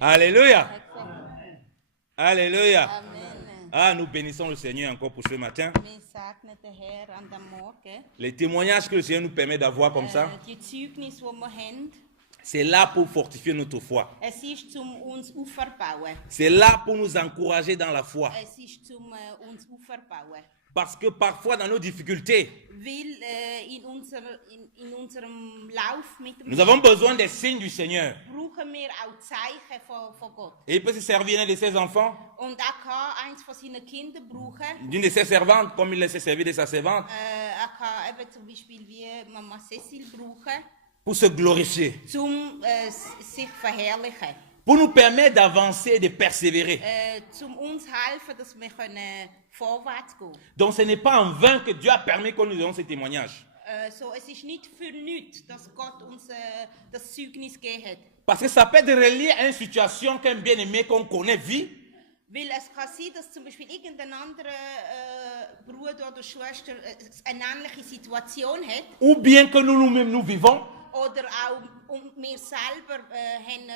Alléluia. Alléluia. Amen. Ah, nous bénissons le Seigneur encore pour ce matin. Wir segnen den Herrn an dem Morgen. Les témoignages que le Seigneur nous permet d'avoir comme ça, Die Zeugnisse, die wir haben, c'est là pour fortifier notre foi. es ist zum uns aufzubauen. C'est là pour nous encourager dans la foi. Es ist zum uns aufzubauen. Parce que parfois dans nos difficultés, Weil in unserem Lauf mit dem nous avons besoin des signes du Seigneur. brauchen wir auch Zeichen von Gott. Et il peut se servir d'un de ses enfants, Und er kann eins von seinen Kindern brauchen. d'une de ses servantes, comme il s'est servi de sa servante, Er kann eben zum Beispiel wie Mama Cecil brauchen, pour se glorifier, sich verherrlichen. pour nous permettre d'avancer et de persévérer. Zum uns helfen, dass wir können vorwärts gehen. Donc ce n'est pas en vain que Dieu a permis que nous ayons ces témoignages. So, es ist nicht für nichts, dass Gott uns das Zeugnis gegeben hat. Parce que ça peut être relié à une situation qu'un bien-aimé qu'on connaît vit, Weil es kann sein, dass zum Beispiel irgendein anderer Bruder oder Schwester eine ähnliche Situation hat. ou bien que nous-mêmes nous vivons, Oder auch wir selber haben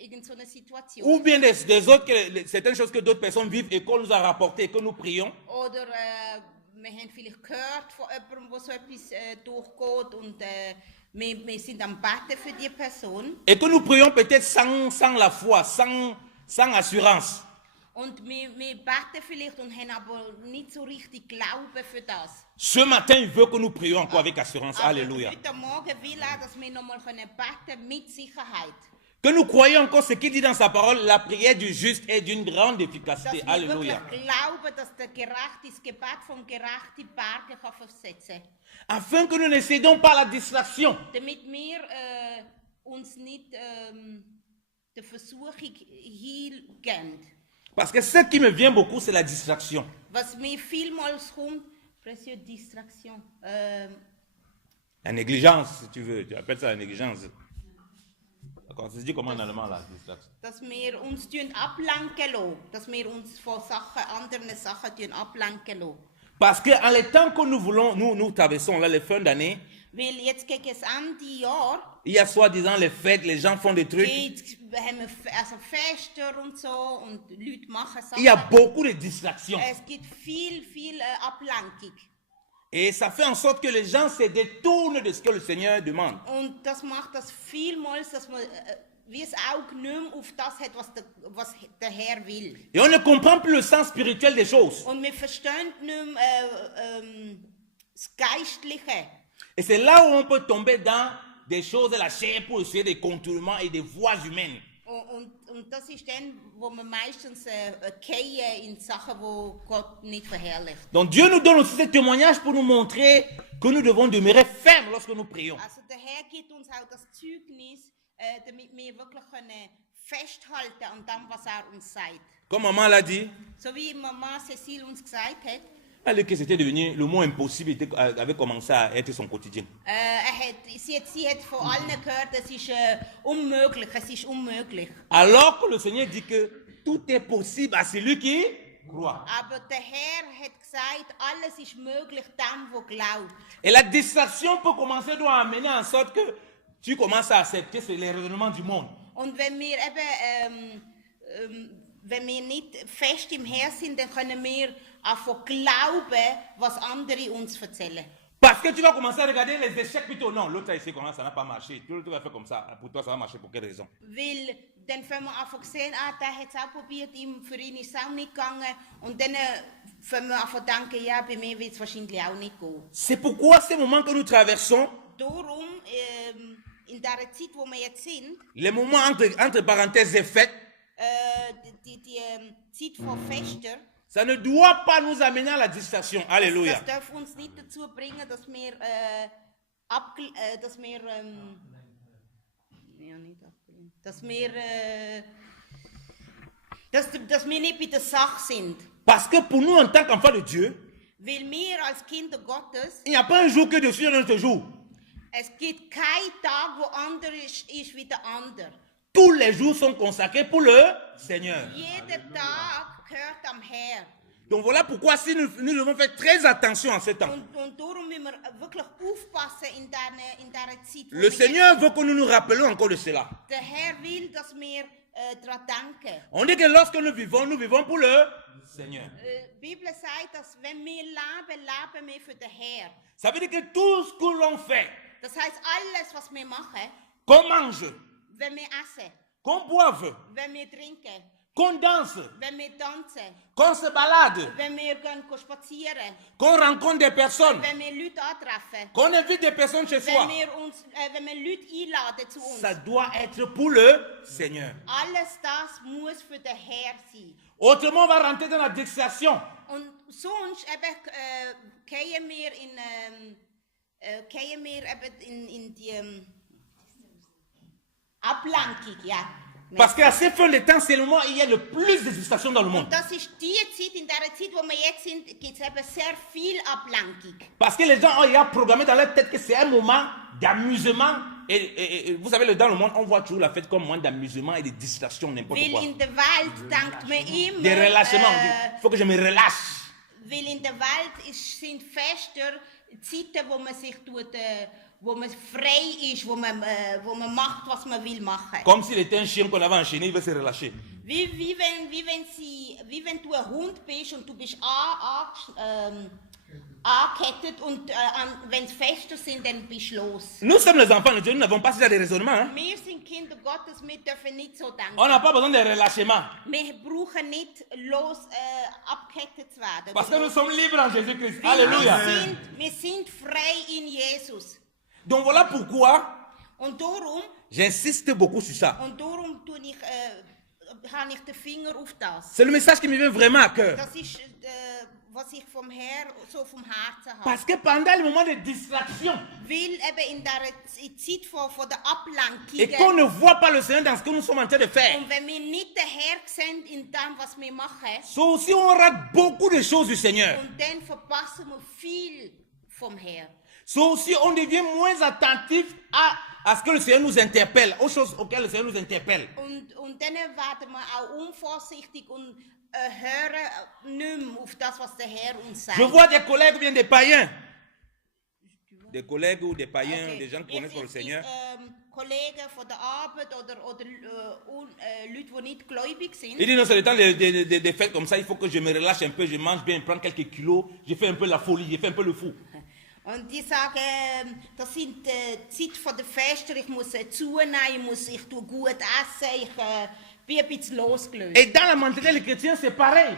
irgend so eine Situation. ou bien des autres, certaines choses que d'autres personnes vivent et qu'on nous a rapportées et que nous prions. Oder wir haben vielleicht gehört von jemandem, wo so etwas durchgeht und wir sind am Beten für die Person. Et que nous prions peut-être sans la foi, sans assurance. Und wir beten vielleicht und haben aber nicht so richtig Glauben für das. Ce matin, il veut que nous prions encore avec assurance. Aber Alléluia. heute Morgen will er, dass wir nochmal beten mit Sicherheit. Que nous croyons encore ce qu'il dit dans sa parole, la prière du juste est d'une grande Dass efficacité. wir Alléluia. wirklich glauben, dass der Gerechte, das Gebet vom Gerechten Berge kann versetzen. Afin que nous ne cédons pas à la distraction. Damit wir uns nicht der Versuchung hingehen. Parce que ce qui me vient beaucoup, c'est la distraction. Was mir vielmals kommt, précieux Distraction. La négligence, si tu veux. Tu appelles ça la négligence. D'accord, ça se dit comment en allemand, la distraction? Dass wir uns ablenken lassen. Dass wir uns von anderen Sachen ablenken lassen. Parce que en les temps que nous voulons, nous traversons là les fins d'année, Weil jetzt gegen das Ende Jahr il y a soi-disant les fêtes, les gens font des trucs. haben wir also Feste und so und Leute machen Sachen. Il y a beaucoup de distractions. Es gibt viel Ablenkung. Et ça fait en sorte que les gens se détournent de ce que le Seigneur demande. Und das macht das vielmals, dass man wie das Auge nicht mehr auf das hat, was der Herr will. Et on ne comprend plus le sens spirituel des choses. Und wir verstehen nicht mehr das Geistliche. Et c'est là où on peut tomber dans des choses de la chair pour essayer des contournements et des voies humaines. Und das ist dann, wo man meistens fallen in Sachen, wo Gott nicht verherrlicht. Donc Dieu nous donne aussi ce témoignage pour nous montrer que nous devons demeurer fermes lorsque nous prions. Also der Herr gibt uns auch das Zeugnis, damit wir wirklich können festhalten an dem, was er uns sagt. Comme maman l'a dit, So wie Mama Cécile uns gesagt hat, elle que c'était devenu le mot impossible avait commencé à être son quotidien. sie hat von allen gehört, es ist unmöglich, es ist unmöglich. Alors que le Seigneur dit que tout est possible à celui qui croit. Aber der Herr hat gesagt, alles ist möglich dem, der glaubt. Et la distraction peut commencer à amener en sorte que tu commences à accepter les raisonnements du monde. Und wenn wir eben wenn wir nicht fest im Herr sind, dann können wir einfach glauben, was andere uns erzählen. Parce que tu vas commencer à regarder les échecs plutôt. Non, l'autre a essayé comment ça n'a pas marché. L'autre va faire comme ça. Pour toi, ça va marcher pour quelle raison? Weil dann fangen wir einfach sehen, der hat es auch probiert, für ihn ist es auch nicht gegangen. Und dann fangen wir einfach denken, ja, bei mir wird es wahrscheinlich auch nicht gehen. C'est pourquoi ces moments que nous traversons, Darum, in der Zeit, wo wir jetzt sind, les moments entre parenthèses et fêtes, die Zeit von Fester, ça ne doit pas nous amener à la distraction. Alléluia. das darf uns nicht dazu bringen, dass wir, dass wir nicht bei der Sache sind. Parce que pour nous, en tant qu'enfants de Dieu, Weil wir als Kinder Gottes, il n'y a pas un jour que dessus un autre jour. es gibt keinen Tag, wo anders ist wie der andere. Tous les jours sont consacrés pour le Seigneur. Jeder Tag gehört am Herr. Donc voilà pourquoi si nous devons faire très attention en ce temps. Und darum müssen wir wirklich aufpassen in dieser Zeit. Le Seigneur veut que nous nous rappelions encore de cela. Der Herr will, dass wir daran denken. On dit que lorsque nous vivons pour le Seigneur. Die Bibel sagt, dass wenn wir leben, leben wir für den Herr. Ça veut dire que tout ce que l'on fait, Das heißt, alles, was wir machen, qu'on mange, wenn wir essen, qu'on boive, wenn wir trinken, qu'on danse, wenn wir tanzen, qu'on se balade, wenn wir gehen spazieren, qu'on rencontre des personnes, wenn wir Leute antreffen, qu'on invite des personnes chez soi, wenn wir Leute einladen zu uns. ça doit être pour le Seigneur. Alles das muss für den Herr sein. Autrement, on va rentrer dans la distraction. Und sonst eben, gehen wir in die Ablenkung, ja. Parce qu'à ces fins de temps, c'est le moment où il y a le plus de distractions dans le monde. Und das ist die Zeit, in der Zeit, wo wir jetzt sind, gibt es eben sehr viel Ablenkung. Parce que les gens ont déjà programmé dans leur tête que c'est un moment d'amusement. Et vous savez, dans le monde, on voit toujours la fête comme un moment d'amusement et de distraction, n'importe Weil quoi. in der Welt denkt man immer, Des relâchements. Il faut que je me relâche. weil in der Welt sind Fester Zeiten, wo man sich wo man frei ist, wo man macht, was man will machen. Comme s'il était un chien qu'on avait enchaîné, il veut se relâcher. Wie wenn du ein Hund bist und du bist angekettet und wenn es Fester sind, dann bist du los. Nous sommes les enfants de Dieu, nous n'avons pas ce genre de raisonnement. Hein? Wir sind Kinder Gottes, wir dürfen nicht so denken. On n'a pas besoin de relâchement. Wir brauchen nicht abgekettet zu werden. Parce que nous sommes libres en Jésus-Christ. Weil Alléluia. wir sind frei in Jesus. Donc voilà pourquoi Und darum j'insiste beaucoup sur ça. habe ich den Finger auf das. C'est le message qui me vient vraiment à cœur. Das ist, was ich vom Herrn so vom Herzen habe. Parce que pendant le moment de distraction, Weil eben in der Zeit von der et qu'on Ablenkung ne voit pas le Seigneur dans ce que nous sommes en train de faire, und wenn wir nicht den Herrn sehen in dem, was wir machen, so aussi on rate beaucoup de choses du Seigneur. und dann verpassen wir viel vom Herrn. So aussi on devient moins attentif à ce que le Seigneur nous interpelle, aux choses auxquelles le Seigneur nous interpelle. Und dann werden wir auch unvorsichtig und hören nicht mehr auf das, was der Herr uns sagt. Je vois des collègues ou bien des païens. Des collègues ou des païens, Okay. des gens qui connaissent pas le Seigneur. Kollegen von der Arbeit oder Leute, die nicht gläubig sind. Il dit non, c'est le temps des fêtes comme ça, il faut que je me relâche un peu, je mange bien, je prends quelques kilos, je fais un peu la folie, je fais un peu le fou. Und die sagen, das sind die Zeit von der Fester, ich muss zunehmen, ich tue gut essen, ich bin ein bisschen losgelöst. Et dans la mentalité des chrétiens, c'est pareil.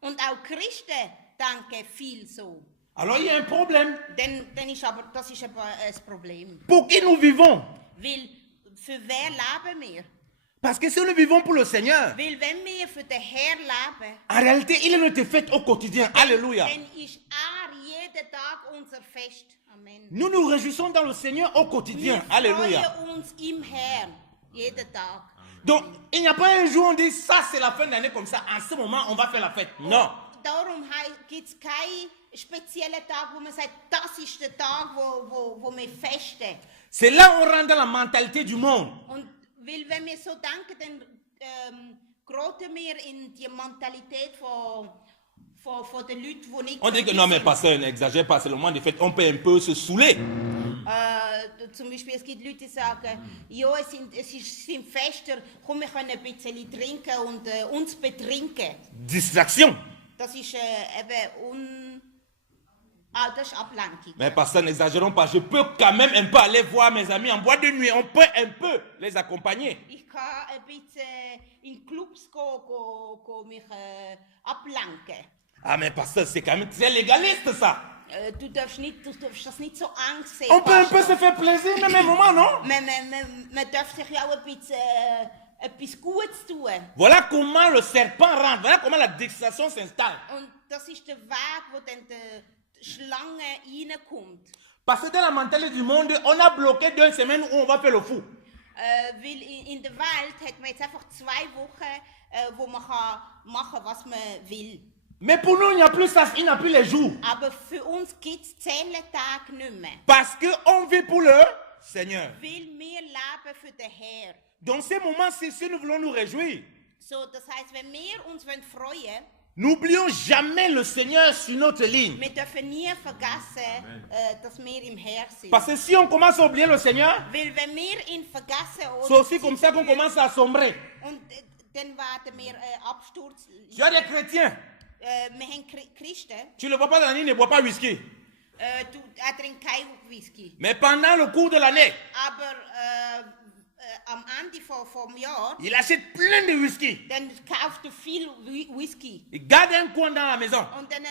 Und auch Christen denken viel so. Alors il y a un problème. Dann ist aber, das ist aber ein Problem. Pour qui nous vivons? Weil, für wer leben wir? Parce que si nous vivons pour le Seigneur, Weil wenn wir für den Herrn leben, en réalité, il est notre fête au quotidien. Alléluia. dann ist jeden Tag unser Fest. Amen. Nous nous réjouissons dans le Seigneur au quotidien. Wir Alléluia. freuen uns im Herrn, jeden Tag. Donc, il n'y a pas un jour où on dit ça, c'est la fin d'année comme ça. En ce moment, on va faire la fête. Non. Darum gibt es keinen speziellen Tag, wo man sagt, das ist der Tag, wo wir festen. C'est là où on rentre dans la mentalité du monde. Und weil wenn wir so denken, dann geraten wir in die Mentalität von den Leuten, die nicht On dit que non, mais pasteur, n'exagère pas, c'est le moment des fêtes, on peut un peu se saouler. Zum Beispiel, es gibt Leute, die sagen, ja, es sind Fester, komm, wir können ein bisschen trinken und uns betrinken. Distraction. Das ist das ist Ablenkung. Mais pasteur, n'exagérons pas, je peux quand même un peu aller voir mes amis en boîte de nuit, on peut un peu les accompagner. Ich kann ein bisschen in Clubs gehen, mich ablenken. Ah, mais pasteur, c'est quand même très légaliste ça. Du darfst das nicht so eng sehen. On peut un peu se faire plaisir, même un moment, non? Man darf sich ja auch ein bisschen etwas Gutes tun. Voilà comment le serpent rentre, voilà comment la distraction s'installe. Und das ist der Weg, wo dann die Schlange reinkommt. Parce que dans la mentalité du monde, on a bloqué 2 semaines où on va faire le fou. Weil in der Welt hat man jetzt einfach 2 Wochen, wo man kann machen kann, was man will. Mais pour nous, il n'y a plus ça, il n'y a plus les jours. Aber für uns gibt es 10 Tage nicht mehr. Parce qu'on vit pour le Seigneur. Weil wir leben für den Herrn. Dans ces moments, si nous voulons nous réjouir, So, das heisst, wenn wir uns freuen wollen, N'oublions jamais le Seigneur sur notre ligne. Wir dürfen nie vergessen, dass wir im Herr sind. Parce que si on commence à oublier le Seigneur, Weil wenn wir ihn vergessen c'est aussi comme ça qu'on commence à sombrer. und dann werden wir Absturz. Tu as des chrétiens, Wir haben Christen, tu ne le vois pas dans l'année, il ne boit pas whisky. er trinkt kein Whisky. Mais pendant le cours de l'année, Aber am Ende vom Jahr, il achète plein de whisky. dann kauft er viel Whisky. Il garde un coin dans la maison. Und dann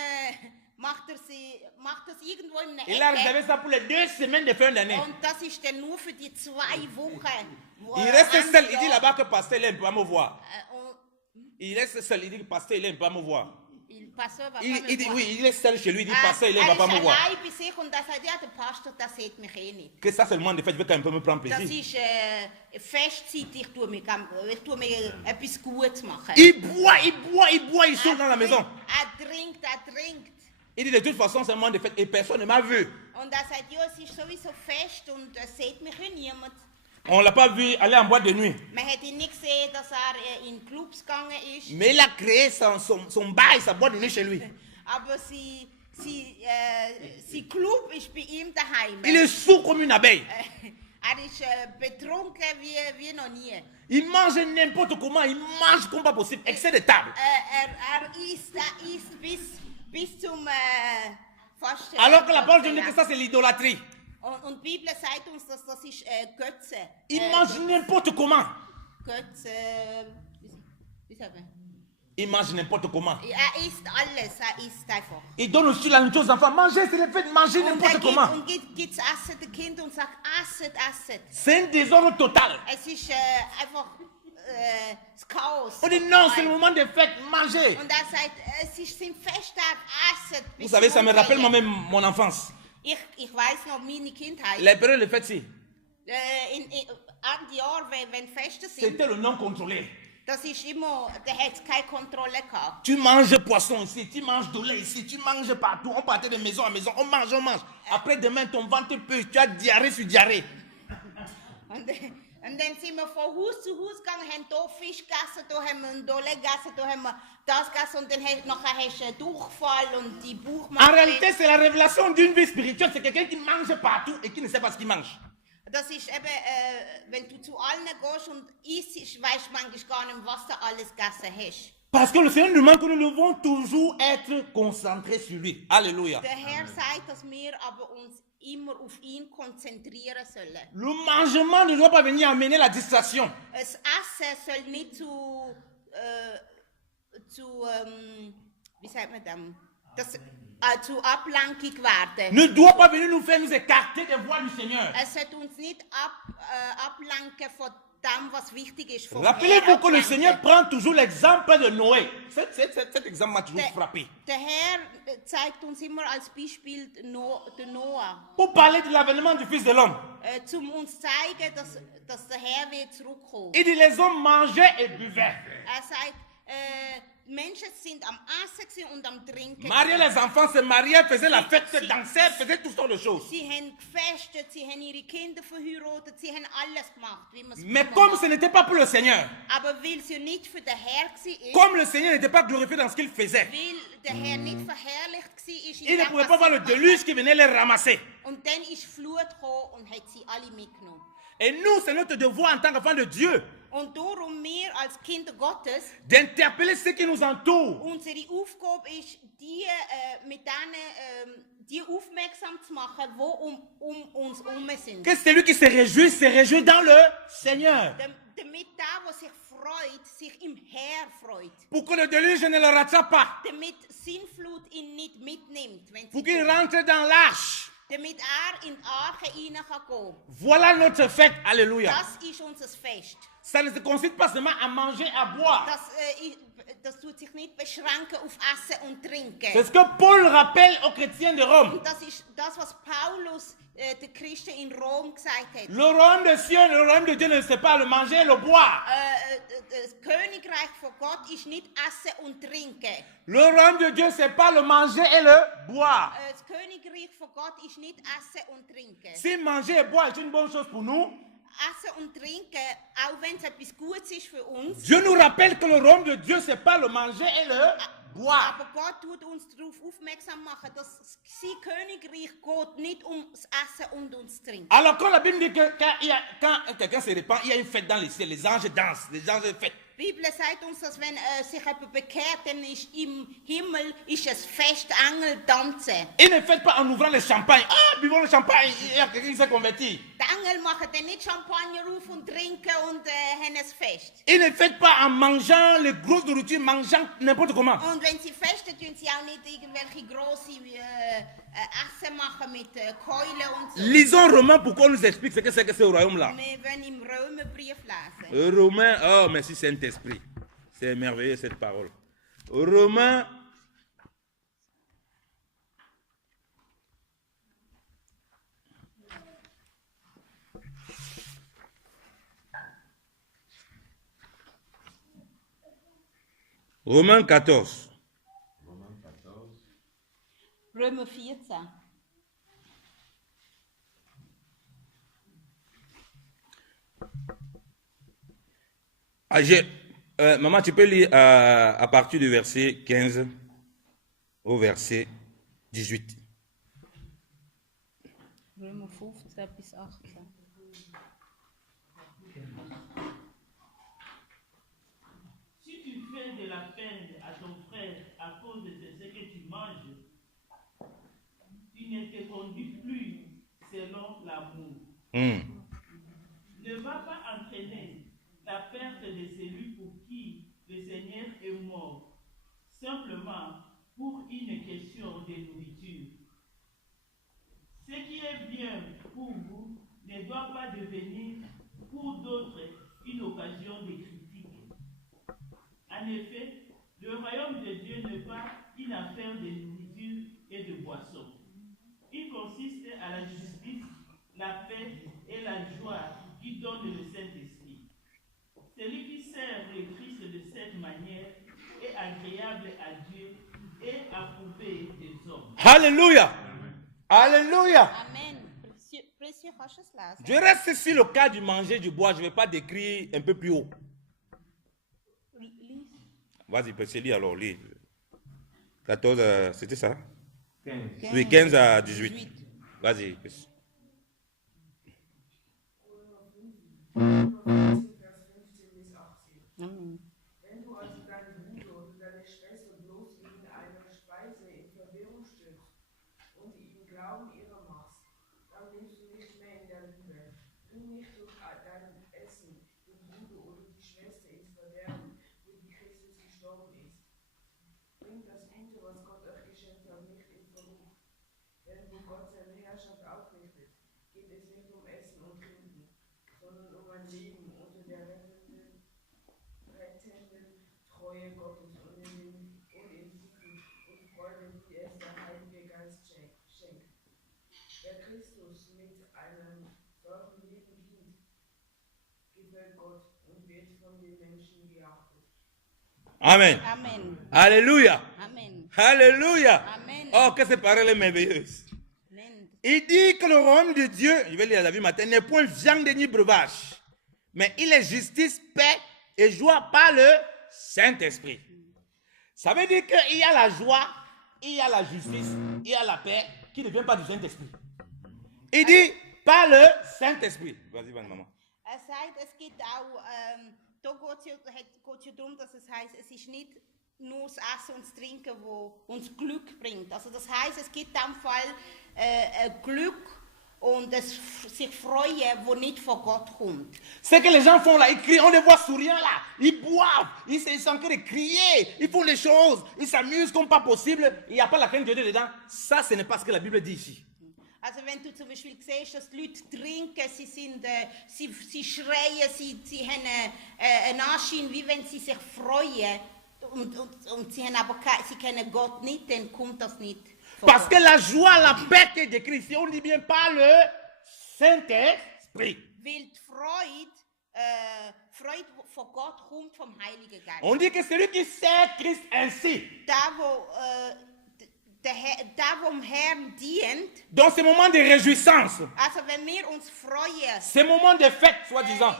macht er es irgendwo in einer Il a Ecke. réservé ça pour les 2 semaines de fin d'année. Und das ist dann nur für die 2 Wochen. wo Il reste Ende seul, il dit Jahr- là-bas que pasteur il ne peut pas me voir. und Il reste seul, il dit que pasteur il ne peut pas me voir. Pastor va Il pas dit me voir. oui, il est seul chez lui, il dit Er pasteur il ne va pas me ist voir. allein bei sich und er sagt, ja, der Pastor, der sieht mich eh nicht. Que ça seulement de fait, je vais quand même un peu me prendre Das plaisir. ist Festzeit, ich tue mir etwas Gutes machen. Il boit, il boit, il boit, il saute dans la maison. Er trinkt. Il dit de toute façon c'est un moment de fête et personne ne m'a vu. Und er sagt, ja, es ist sowieso fest und es sieht mich ja niemand. On ne l'a pas vu aller en boîte de nuit. Man hat ihn nicht gesehen, dass er in Clubs gegangen ist. Mais il a créé son bail, sa boîte de nuit chez lui. Aber sein Club ist bei ihm daheim. Il est sourd comme une abeille. Er ist betrunken wie noch nie. Il mange n'importe comment, il mange comme pas possible, excès de table. Er isst bis zum fast... Alors que la parole de Dieu dit que ça c'est l'idolâtrie. Und die Bibel sagt uns, dass das ist Götze. Il mange n'importe comment. Götze... Wie sagt man? Il mange n'importe comment. Er isst alles, er isst einfach. Il donne aussi la même chose aux enfants. Manger, c'est le fait de manger n'importe comment. Und gibt's Essen den Kindern und sagt, esset. C'est un désordre total. Es ist einfach das Chaos. On dit non, c'est le moment de fête, manger. Und er sagt, es ist sein Festtag, esset. Vous savez, ça me rappelle moi-même mon enfance. Ich weiß noch meine Kindheit. Les périodes de fête, si. An die Jahre, wenn Feste sind, C'était le non contrôlé. das ist immer, da hat es keine Kontrolle gehabt. Tu manges poisson ici, tu manges de lait ici, tu manges partout. On partait de maison à maison, on mange. Après demain, ton ventre peut, tu as diarrhée sur diarrhée. Und dann sind wir von Haus zu Haus gegangen, haben hier Fisch gegessen, hier haben wir einen Dolle gegessen, hier haben wir das gegessen und dann nachher hast du einen Durchfall und die En Bauchmasse. réalité, c'est la révélation d'une vie spirituelle. C'est quelqu'un qui mange partout et qui ne sait pas ce qu'il mange. Das ist eben, wenn du zu allen gehst und isst, weißt du manchmal gar nicht, was du alles gegessen hast. Parce que le Seigneur nous demande que nous devons toujours être concentrés sur lui. Alléluia. Der Herr sagt, dass wir aber uns immer auf ihn konzentrieren sollen. Le mangement ne doit pas venir amener la distraction. Das Essen soll nicht wie sagt man das? Zu Ablenkung werden. Ne doit pas venir nous faire nous écarter des voies du Seigneur. Es sollte uns nicht ablenken von dem, was wichtig ist. vom Rappelez-vous Herr que le ablenken. Seigneur prend toujours l'exemple de Noé. Cet exemple m'a toujours frappé. Der Herr zeigt uns immer als Beispiel den Noah, Pour parler de l'avènement du Fils de l'homme. um uns zu zeigen, dass der Herr wird zurückkommen. Il dit les hommes mangeaient et buvaient. Er sagt, Menschen sind am Essen gewesen und am Trinken. Mariaient les enfants, se mariaient, faisaient la fête, se dansaient, faisaient toutes sortes de choses. Sie haben gefestet, sie haben ihre Kinder verheiratet, sie haben alles gemacht, wie man es Mais früher comme macht. ce n'était pas pour le Seigneur, Aber weil sie nicht für den Herr war, comme le Seigneur n'était pas glorifié dans ce qu'il faisait, weil der Herr nicht verherrlicht war, il ne pouvait pas voir le déluge qui venait les ramasser. und dann ist Flut gekommen und hat sie alle mitgenommen. Et nous, c'est notre devoir en tant qu'enfants de Dieu Und darum wir als Kinder Gottes, d'interpeller ceux qui nous entourent. unsere Aufgabe ist, die mit denen die aufmerksam zu machen, die um uns herum sind. Que celui qui se réjouit dans le Seigneur. Damit der sich freut, sich im Herr freut. Pour que le déluge ne le rattrape pas. Damit Sinnflut ihn nicht mitnimmt. Wenn Pour sie qu'il rentre dans l'arche. damit in die Arche rein kann gehen. Voilà notre fête. Alléluia. Das ist unser Fest. Ça ne se consiste pas seulement à manger, à boire. Das tut sich nicht beschränken auf Essen und Trinken. C'est ce que Paul rappelle aux chrétiens de Rome. Und das ist das, was Paulus den Christen in Rom gesagt hat. Le royaume des cieux, le royaume de Dieu ne sait pas le manger et le boire. Das Königreich von Gott ist nicht Essen und Trinken. Le royaume de Dieu, c'est pas le manger et le boire. Das Königreich von Gott ist nicht Essen und Trinken. Si manger et boire est une bonne chose pour nous, Essen und Trinken, auch wenn es etwas Gutes ist für uns, Dieu nous rappelle que le royaume de Dieu, c'est pas le manger et le boire. Aber Gott tut uns darauf aufmerksam machen, dass sein Königreich geht nicht ums Essen und ums Trinken. Alors quand la Bible dit que quand quelqu'un se répand, il y a une fête dans les cieux, les anges dansent, les anges fêtent. Die Bibel sagt uns, dass wenn sich jemand bekehrt, dann ist im Himmel ist es Fest, Engel tanzen. Ils ne fêtent pas en ouvrant le champagne. Ah, buvons le champagne, il y a quelqu'un qui s'est converti. Die Engel machen dann nicht Champagner auf und trinken und haben ein Fest. Ils ne fêtent pas en mangeant les grosses nourritures, mangeant n'importe comment. Und wenn sie festen, tun sie auch nicht irgendwelche grosse Essen machen mit Keulen und so. Lisons Romains pour qu'on nous explique ce que c'est que ce royaume-là. Wir wollen im Römerbrief lesen. Romains, oh merci Saint-Esprit. C'est merveilleux cette parole. Romains. Romains 14. Römer 14. Maman, tu peux lire à partir du verset 15 au verset 18. Römer 15 bis 18. Si tu fais de la peine à ton frère à cause de ce que tu manges, tu ne te conduis plus selon l'amour. Ne va pas entraîner la perte de celui pour qui le Seigneur est mort, simplement pour une question de nourriture. Ce qui est bien pour vous ne doit pas devenir pour d'autres une occasion de critique. En effet, le royaume de Dieu n'est pas une affaire de nourriture et de boisson. Il consiste à la justice, la paix et la joie qui donnent le Saint-Esprit. Celui qui sert le Christ de cette manière est agréable à Dieu et approuvé des hommes. Alléluia. Alléluia. Amen. Précieux, kannst du es lesen? Je reste sur le cas du manger, du boire. Je ne vais pas décrire un peu plus haut. Lies. Vas-y, précieux, lis alors, lis. 14, c'était ça? 15. Oui, 15 à 18. Vas-y. Amen. Wenn du also deinen Bruder oder deine Schwester bloß wegen einer Speise in Verwirrung stößt und ihnen Glauben irre machst, dann nimmst du nicht mehr in der Liebe. Tu nicht durch dein Essen den Bruder oder die Schwester ins Verderben, für die Christus gestorben ist. Bringt das Gute, was Gott euch geschenkt hat, nicht in Verruf. Denn wo Gott seine Herrschaft aufrichtet, geht es nicht um Essen und Trinken, sondern um ein Leben unter der rettenden Treue Gottes und in Zukunft und Freude, die es der Heilige Geist schenkt. Wer Christus mit einem solchen Leben dient, gefällt Gott und wird von den Menschen geachtet. Amen. Amen. Alléluia. Amen. Alléluia. Amen. Oh, que cette parole est merveilleuse. Amen. Il dit que le royaume de Dieu, je vais lire la vie matin, n'est point viande ni breuvage, mais il est justice, paix et joie par le Saint-Esprit. Ça veut dire qu'il y a la joie, il y a la justice, il y a la paix qui ne vient pas du Saint-Esprit. Il dit par le Saint-Esprit. Vas-y, maman. Sagt, es gibt auch, da geht es ja darum, dass es heißt, es ist nicht nur das Essen und das Trinken, das uns Glück bringt. Also das heißt, es gibt in diesem Fall Glück und sich freuen, wo nicht von Gott kommt. Ce que les gens font là, ils crient, on les voit souriant là, ils boivent, ils sont en train de crier, ils font des choses, ils s'amusent comme pas possible, il n'y a pas la crainte de Dieu dedans. Ça, ce n'est pas ce que la Bible dit ici. Also wenn du zum Beispiel siehst, dass die Leute trinken, sie schreien, sie haben einen Anschein, wie wenn sie sich freuen und sie haben aber sie kennen Gott nicht, dann kommt das nicht von Parce que Gott. la joie, la paix qui est décrite ici, on dit bien par le Saint-Esprit. Weil die Freude von Gott kommt vom Heiligen Geist. On dit que celui qui sert Christ ainsi, Da wo dem Herrn dient, dans ces moments de réjouissance, also wenn wir uns freuen, ces moments de fête, soi-disant,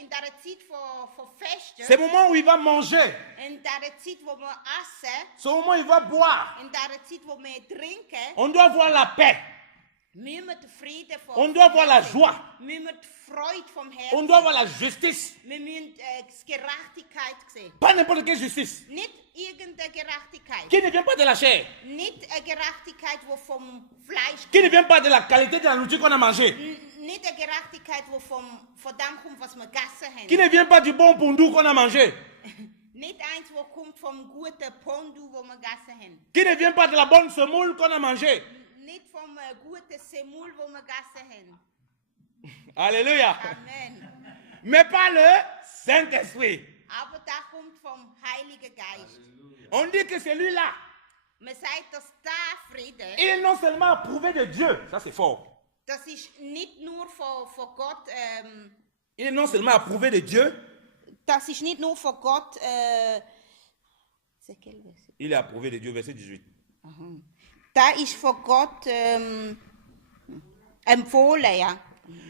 in der Zeit von Festen, ces moments où il va manger, In der Zeit, wo wir essen, c'est au moment où il va boire. in der Zeit, wo wir trinken, On doit voir la paix. müssen wir den Frieden vom On doit voir la Herrn joie. sehen. Müssen wir die Freude vom Herrn On doit sehen. voir la justice. Wir müssen die Gerechtigkeit sehen. Pas n'importe quelle justice. Nicht irgendeine Gerechtigkeit. Qui ne vient pas de la chair. Nicht eine Gerechtigkeit, die vom Fleisch Qui ne vient pas de la qualité de la nourriture qu'on a mangée. nicht eine Gerechtigkeit, die von dem kommt, was wir gegessen haben. Qui ne vient pas du bon pondou qu'on a mangé. Nicht eins, das kommt vom guten Pondu, wo wir gegessen haben. Qui ne vient pas de la bonne semoule qu'on a mangée. Nicht vom guten Semul, wo wir gegessen haben. Alléluia. Amen. Mais pas le Saint-Esprit. Aber das kommt vom Heiligen Geist. On dit que celui-là, Man sagt, dass der Friede, il est non seulement approuvé de Dieu. Ça c'est fort. das ist nicht nur von Gott, Il est non seulement approuvé de Dieu. das ist nicht nur von Gott, c'est quel verset? Il est approuvé de Dieu, verset 18. Da ist von Gott empfohlen, ja.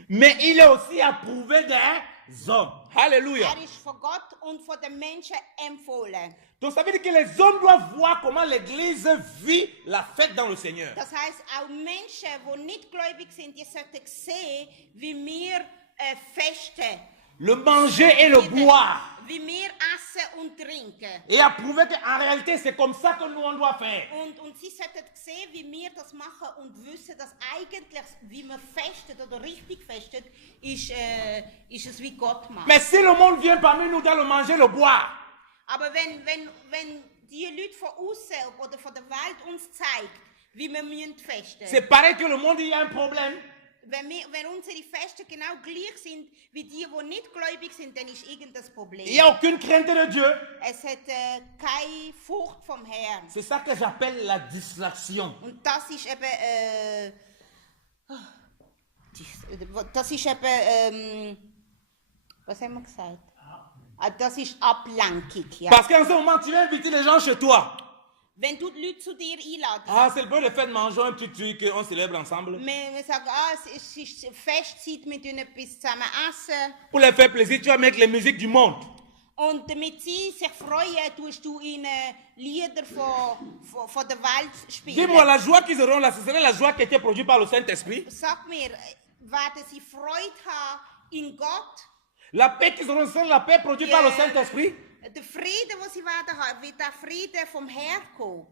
Mais il est aussi approuvé des hommes. Alléluia. Ist von Gott und von den Menschen empfohlen. Donc ça veut dire que les hommes doivent voir comment l'Église vit la fête dans le Seigneur. Das heißt, auch Menschen, die nicht gläubig sind, die sollten sehen, wie wir festen. Le manger et le boire. Wie wir essen und trinken. Et approuver qu'en réalité c'est comme ça que nous on doit faire. Und sie sollten sehen, wie wir das machen und wissen, dass eigentlich, wie wir festen oder richtig festen, ist es wie Gott macht. Mais si le monde vient parmi nous dans le manger, le boire, Aber wenn die Leute von außen oder von der Welt uns zeigt, wie wir müssen festen, c'est pareil que le monde, il y a un problème. wenn unsere Festen genau gleich sind wie die nicht gläubig sind, dann ist irgendein Problem. Il n'y a aucune crainte de Dieu. Es hat keine Furcht vom Herrn. C'est ça que j'appelle la distraction. Und das ist eben, was haben wir gesagt? Das ist Ablenkung. Ja. Parce qu'en ce moment, tu vas inviter les gens chez toi. Wenn du die Leute zu dir einladest, Ah, c'est le peu de fête, mangeons un petit truc, on célèbre ensemble. wir sagen, es ist Festzeit, wir tun etwas zusammen essen. Pour les faire plaisir, tu vas mettre les musiques du monde. Und damit sie sich freuen, tust du ihnen Lieder von der Welt spielen. Dis-moi, la joie qu'ils auront là, ce serait la joie qui était produite par le Saint-Esprit. Sag mir, werden sie Freude haben in Gott? La paix qu'ils auront, c'est la paix produite par le Saint-Esprit. Der Frieden, den sie werden haben, wird der Frieden vom Herrn kommen.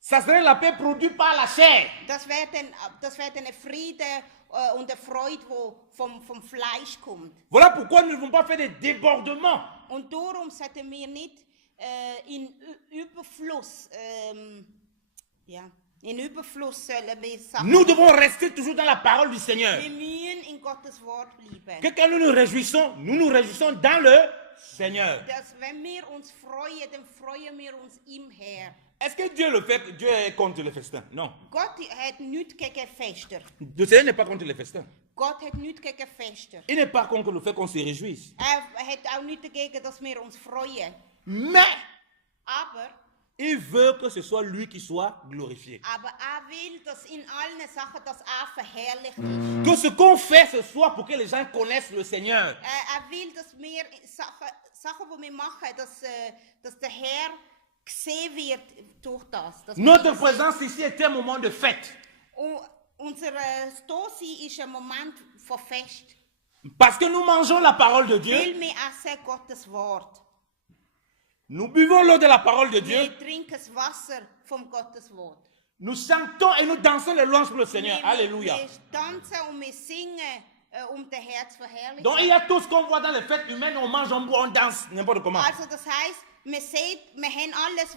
Ça serait la paix produite par la chair. Das wäre dann ein Frieden und eine Freude, die vom Fleisch kommt. Voilà pourquoi nous ne devons pas faire des débordements. Und darum sollten wir nicht in Überfluss, in Überfluss sollen wir Sachen. Nous devons rester toujours dans la parole du Seigneur. Wir müssen in Gottes Wort bleiben. Que quand nous nous réjouissons dans le Seigneur. Dass, wenn wir uns freuen, dann freuen wir uns im Herrn. Est-ce que Dieu le fait? Dieu est contre le festin? Non. Gott hat nichts gegen Fester. Le Seigneur n'est pas contre les festins. Gott hat nichts gegen Fester. Il n'est pas contre le fait qu'on se réjouisse. Hat auch nichts dagegen, dass wir uns freuen. Mais Aber il veut que ce soit lui qui soit glorifié. will, dass in allen Sachen das verherrlicht ist. Que ce qu'on fait ce soir pour que les gens connaissent le Seigneur. Will, dass wir Sachen, die wir machen, dass der Herr gesehen wird durch das. Notre présence ici est un moment de fête. Unser Dasein ist ein Moment von Fest. Parce que nous mangeons la parole de Dieu. Weil wir essen Gottes Wort. Nous buvons l'eau de la parole de Dieu. Wir trinken das Wasser vom Gottes Wort. Nous chantons et nous dansons les louanges pour le Seigneur. Alléluia. Wir tanzen und wir singen, den Herrn zu verherrlichen. Donc il y a tout ce qu'on voit dans les fêtes humaines, on mange, on boit, on danse, n'importe comment. Also das heisst, wir sehen, wir haben alles,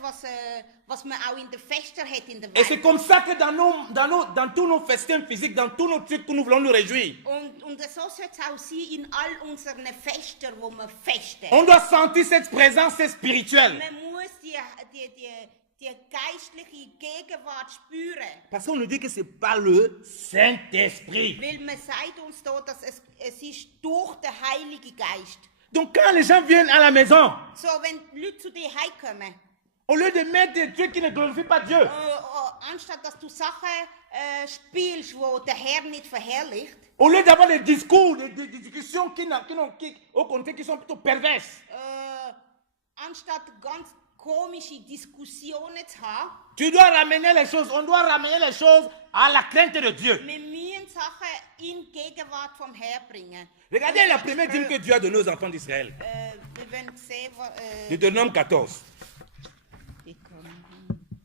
was man auch in den Festen hat in der Et c'est Welt. comme ça que dans tous nos festins physiques, dans tous nos trucs que nous voulons nous réjouir, Und so soll es auch sein in all unseren Festen, wo wir festen. on doit sentir cette présence spirituelle. Man muss die geistliche Gegenwart spüren. Parce qu'on nous dit que c'est pas le Saint-Esprit. Weil man sagt uns da, dass es ist durch den Heiligen Geist. Donc quand les gens viennent à la maison, So, wenn die Leute zu dir heimkommen, au lieu de mettre des trucs qui ne glorifient pas Dieu, anstatt dass du Sachen spielst, wo der Herr nicht verherrlicht, au lieu d'avoir des discours, des discussions qui au contraire qui sont plutôt perverses, anstatt ganz komische Diskussionen zu haben, tu dois ramener les choses, on doit ramener les choses à la crainte de Dieu. wir müssen Sachen in die Gegenwart vom Herrn bringen. Regardez la première dîme que Dieu a donnée aux enfants d'Israël. Wir wollen sehen, Deutéronome 14.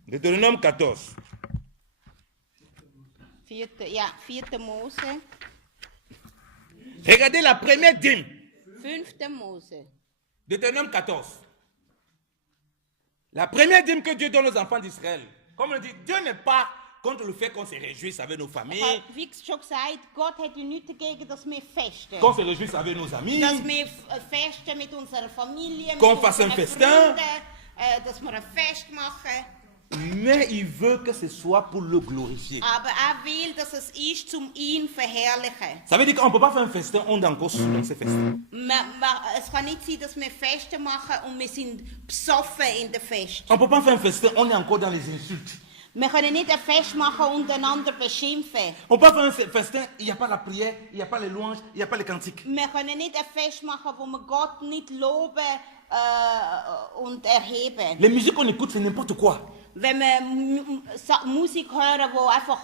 Deutéronome 14. 4. Mose. Regardez la première dîme. 5. Mose. Deutéronome 14. La première dîme que Dieu donne aux enfants d'Israël. Comme on dit, Dieu n'est pas contre le fait qu'on se réjouisse avec nos familles, Wie schon gesagt, Gott hat ja nichts dagegen, dass wir festen. qu'on se réjouisse avec nos amis, Dass wir festen mit unserer Familie, mit Qu'on fasse un unseren festin. Freunden, dass wir ein Fest machen. mais il veut que ce soit pour le glorifier. Aber will, dass es ist, um ihn verherrlichen. Ça veut dire qu'on ne peut pas faire un festin, on est encore sous dans ce festin. Es kann nicht sein, dass wir Feste machen und wir sind besoffen in der Fest. On ne peut pas faire un festin, on est encore dans les insultes. Wir können nicht ein Fest machen und einander beschimpfen. On peut pas faire un festin, il n'y a pas la prière, il n'y a pas les louanges, il n'y a pas les cantiques. Wir können nicht ein Fest machen, wo wir Gott nicht loben und erheben. Les musiques qu'on écoute, c'est n'importe quoi. Wenn wir Musik hören, die einfach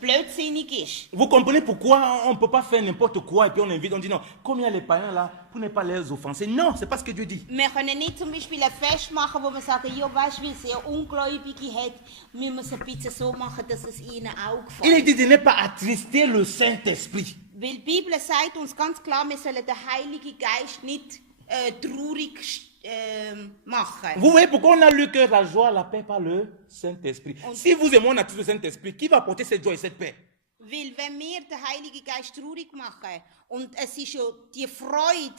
blödsinnig ist. Vous comprenez pourquoi on ne peut pas faire n'importe quoi et puis on invite, on dit non, comme il y a les païens là, pour ne pas les offenser. Non, c'est pas ce que Dieu dit. Wir können nicht zum Beispiel ein Fest machen, wo wir sagen, ja, weißt du, weil es ja Ungläubige hat, müssen wir es ein bisschen so machen, dass es ihnen auch gefällt. Il est dit de ne pas attrister le Saint-Esprit. Weil die Bibel sagt uns ganz klar, wir sollen den Heiligen Geist nicht traurig machen. Vous voyez pourquoi on a lu que la joie, la paix par le Saint-Esprit. Si vous et moi on a tous le Saint-Esprit, qui va apporter cette joie et cette paix? Weil wenn wir den Heiligen Geist traurig machen und es ist ja die Freude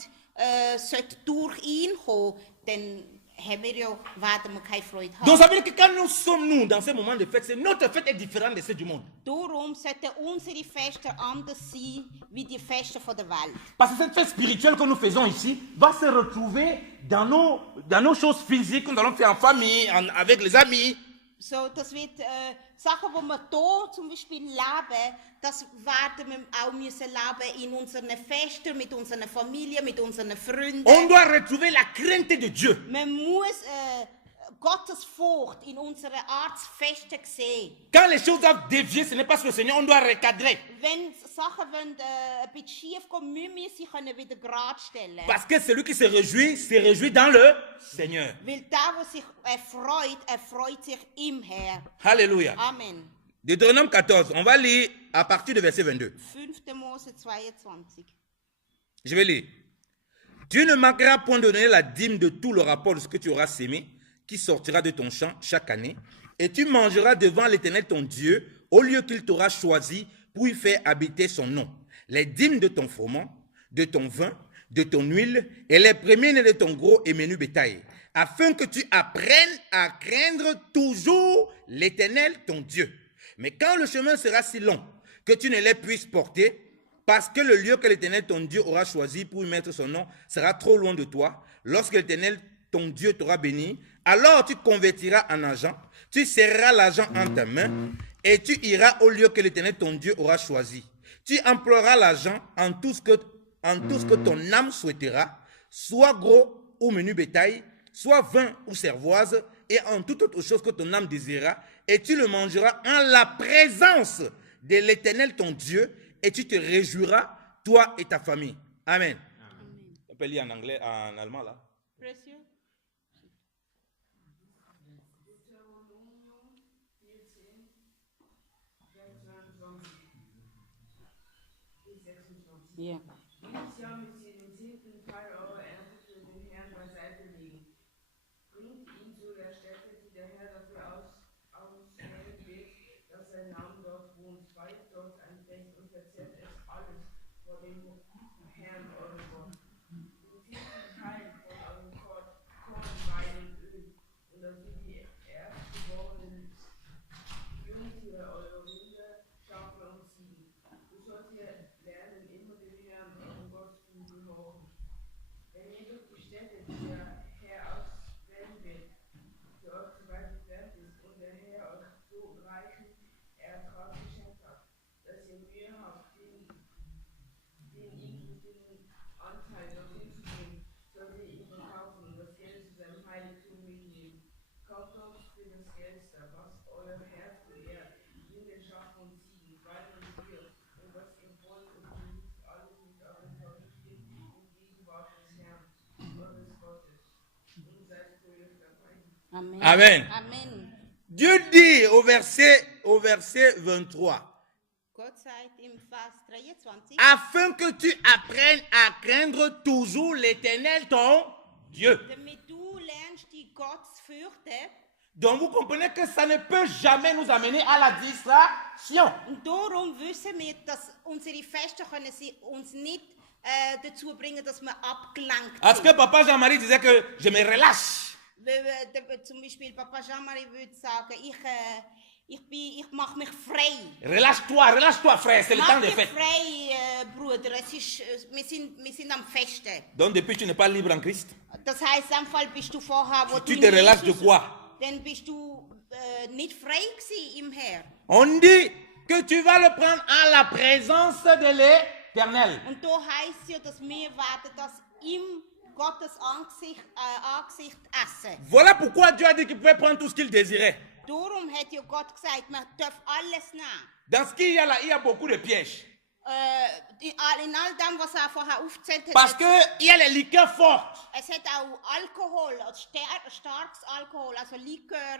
sollte durch ihn kommen, dann werden wir keine Freude haben. Donc ça veut dire que quand nous sommes nous dans ce moment de fête, notre fête est différente de celle du monde. Darum sollten unsere Feste anders sein wie die Feste der Welt. Parce que cette fête spirituelle que nous faisons ici va se retrouver dans nos choses physiques que nous allons faire en famille, avec les amis. So, das wird Sachen, die wir hier zum Beispiel leben, das werden wir auch müssen leben in unseren Festen, mit unseren Familien, mit unseren Freunden. On doit retrouver la crainte de Dieu. Man muss Gottes Furcht in unserer Art Festen sehen. Quand les choses doivent dévier, ce n'est pas ce que le Seigneur, on doit recadrer. Wenn Sachen wollen, ein bisschen schief gehen, müssen wir sie können wieder gerade stellen. Parce que celui qui se réjouit dans le Seigneur. Weil der sich erfreut sich im Herrn. Alléluia. Amen. Deutéronome 14, on va lire à partir du verset 22. 5. Mose 22. Je vais lire. Tu ne manqueras point de donner la dîme de tout le rapport de ce que tu auras sémé, qui sortira de ton champ chaque année, et tu mangeras devant l'Éternel ton Dieu, au lieu qu'il t'aura choisi pour y faire habiter son nom. Les dîmes de ton froment, de ton vin, de ton huile, et les premiers-nés de ton gros et menu bétail, afin que tu apprennes à craindre toujours l'Éternel ton Dieu. Mais quand le chemin sera si long que tu ne les puisses porter, parce que le lieu que l'Éternel ton Dieu aura choisi pour y mettre son nom sera trop loin de toi, lorsque l'Éternel ton Dieu t'aura béni, alors tu convertiras en argent, tu serreras l'argent en ta main, et tu iras au lieu que l'Éternel ton Dieu aura choisi. Tu emploieras l'argent en tout ce que ton âme souhaitera, soit gros ou menu bétail, soit vin ou cervoise, et en toute autre chose que ton âme désirera, et tu le mangeras en la présence de l'Éternel ton Dieu, et tu te réjouiras, toi et ta famille. Amen. On peut lire en anglais, en allemand là. Précieux. Ja. Jedes Jahr müsst ihr den 10. Teil eurer Ernte für den Herrn beiseite legen. Bringt ihn zu der Stätte, die der Herr dafür auswählen wird, dass sein Name dort wohnt. Feiert dort ein Fest und verzehrt es alles vor dem Herrn eurem Gott. Den 10. Teil von eurem Korn, Wein und Öl und dafür die erstgeborenen Jungtiere eurer Rinder, Schafe und Ziegen. So sollt ihr lernen, immer dem Herrn eurem Gott zu gehorchen. Wenn jedoch die Stätte, die der Herr auswählen wird, für euch zu weit entfernt ist und der Herr euch so reichen Ertrag geschenkt hat, dass ihr Mühe habt, den Anteil dorthin zu bringen, sollt ihr ihn verkaufen, dass ihr Fenster, was euer Herz begehrt, jede Schach und Ziegen, Wein und Bier, und was ihr wollt und genießt alles mit euren Teufeln in Gegenwart des Herrn, eures Gottes, und seid fröhlich dabei. Amen. Amen. Amen. Dieu dit au verset 23, Gott sagt im Vers 23, afin que tu apprennes à craindre toujours l'Éternel, ton Dieu. damit du lernst, die Gott zu fürchten. Donc vous comprenez que ça ne peut jamais nous amener à la distraction. Und darum wissen wir, dass unsere Feste können sie uns nicht dazu bringen, dass wir abgelenkt Parce sind. que Papa Jean-Marie disait que je me relâche. Zum Beispiel Papa Jean-Marie würde sagen, ich mache mich frei. Relâche-toi frère, c'est le Mach temps de dich fête. frei, Bruder. Es ist, wir sind am Festen. Donc depuis tu n'es pas libre en Christ. Das heißt, in dem Fall bist du vorher, wo Tu du te in relâches de Jesus- quoi? Dann bist du nicht frei gewesen im Herr. On dit que tu vas le prendre à la présence de l'Éternel. Und da heißt ja, dass wir werden das im Gottes Angesicht essen. Voilà pourquoi Dieu a dit qu'il pouvait prendre tout ce qu'il désirait. Darum hat ja Gott gesagt, man darf alles nehmen. Dans ce qu'il y a là, il y a beaucoup de pièges. In all dem, was er vorher aufgezählt hat, Parce qu'il y a les liqueurs fortes. es hat auch Alkohol, also starkes Alkohol, also Likör,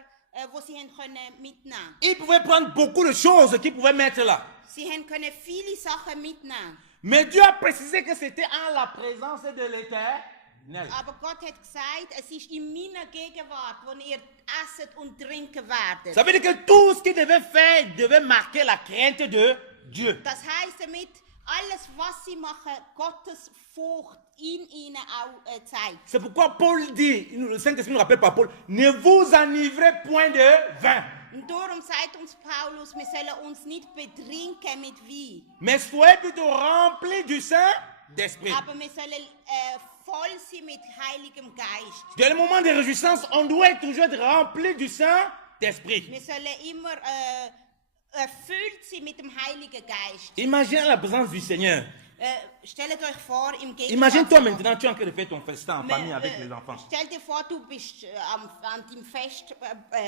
wo sie haben können mitnehmen. Il pouvait prendre beaucoup de choses qu'il pouvait mettre là. Sie haben können viele Sachen mitnehmen. Mais Dieu a précisé que c'était en la présence de l'Éternel. Aber Gott hat gesagt, es ist in meiner Gegenwart, wo ihr esset und trinken werdet. Ça veut dire que tout ce qu'il devait faire devait marquer la crainte de Dieu. Das heisst damit, alles, was sie machen, Gottes Furcht in ihnen auch zeigt. C'est pourquoi Paul dit, le Saint-Esprit nous rappelle par Paul, ne vous enivrez point de vin, Und darum sagt uns Paulus, wir sollen uns nicht betrinken mit Wein, mais soyez plutôt remplis du Saint-Esprit. aber wir sollen voll sein mit Heiligem Geist. Dans le moment de réjouissance, on doit toujours être rempli du Saint-Esprit. Wir sollen immer erfüllt sein mit dem Heiligen Geist. Imagine la présence du Seigneur. Stellt euch vor, im Gegenwart. Imagine-toi von Gott. maintenant, tu es en train de faire ton festin en famille avec les enfants. Stell dir vor, du bist an deinem Fest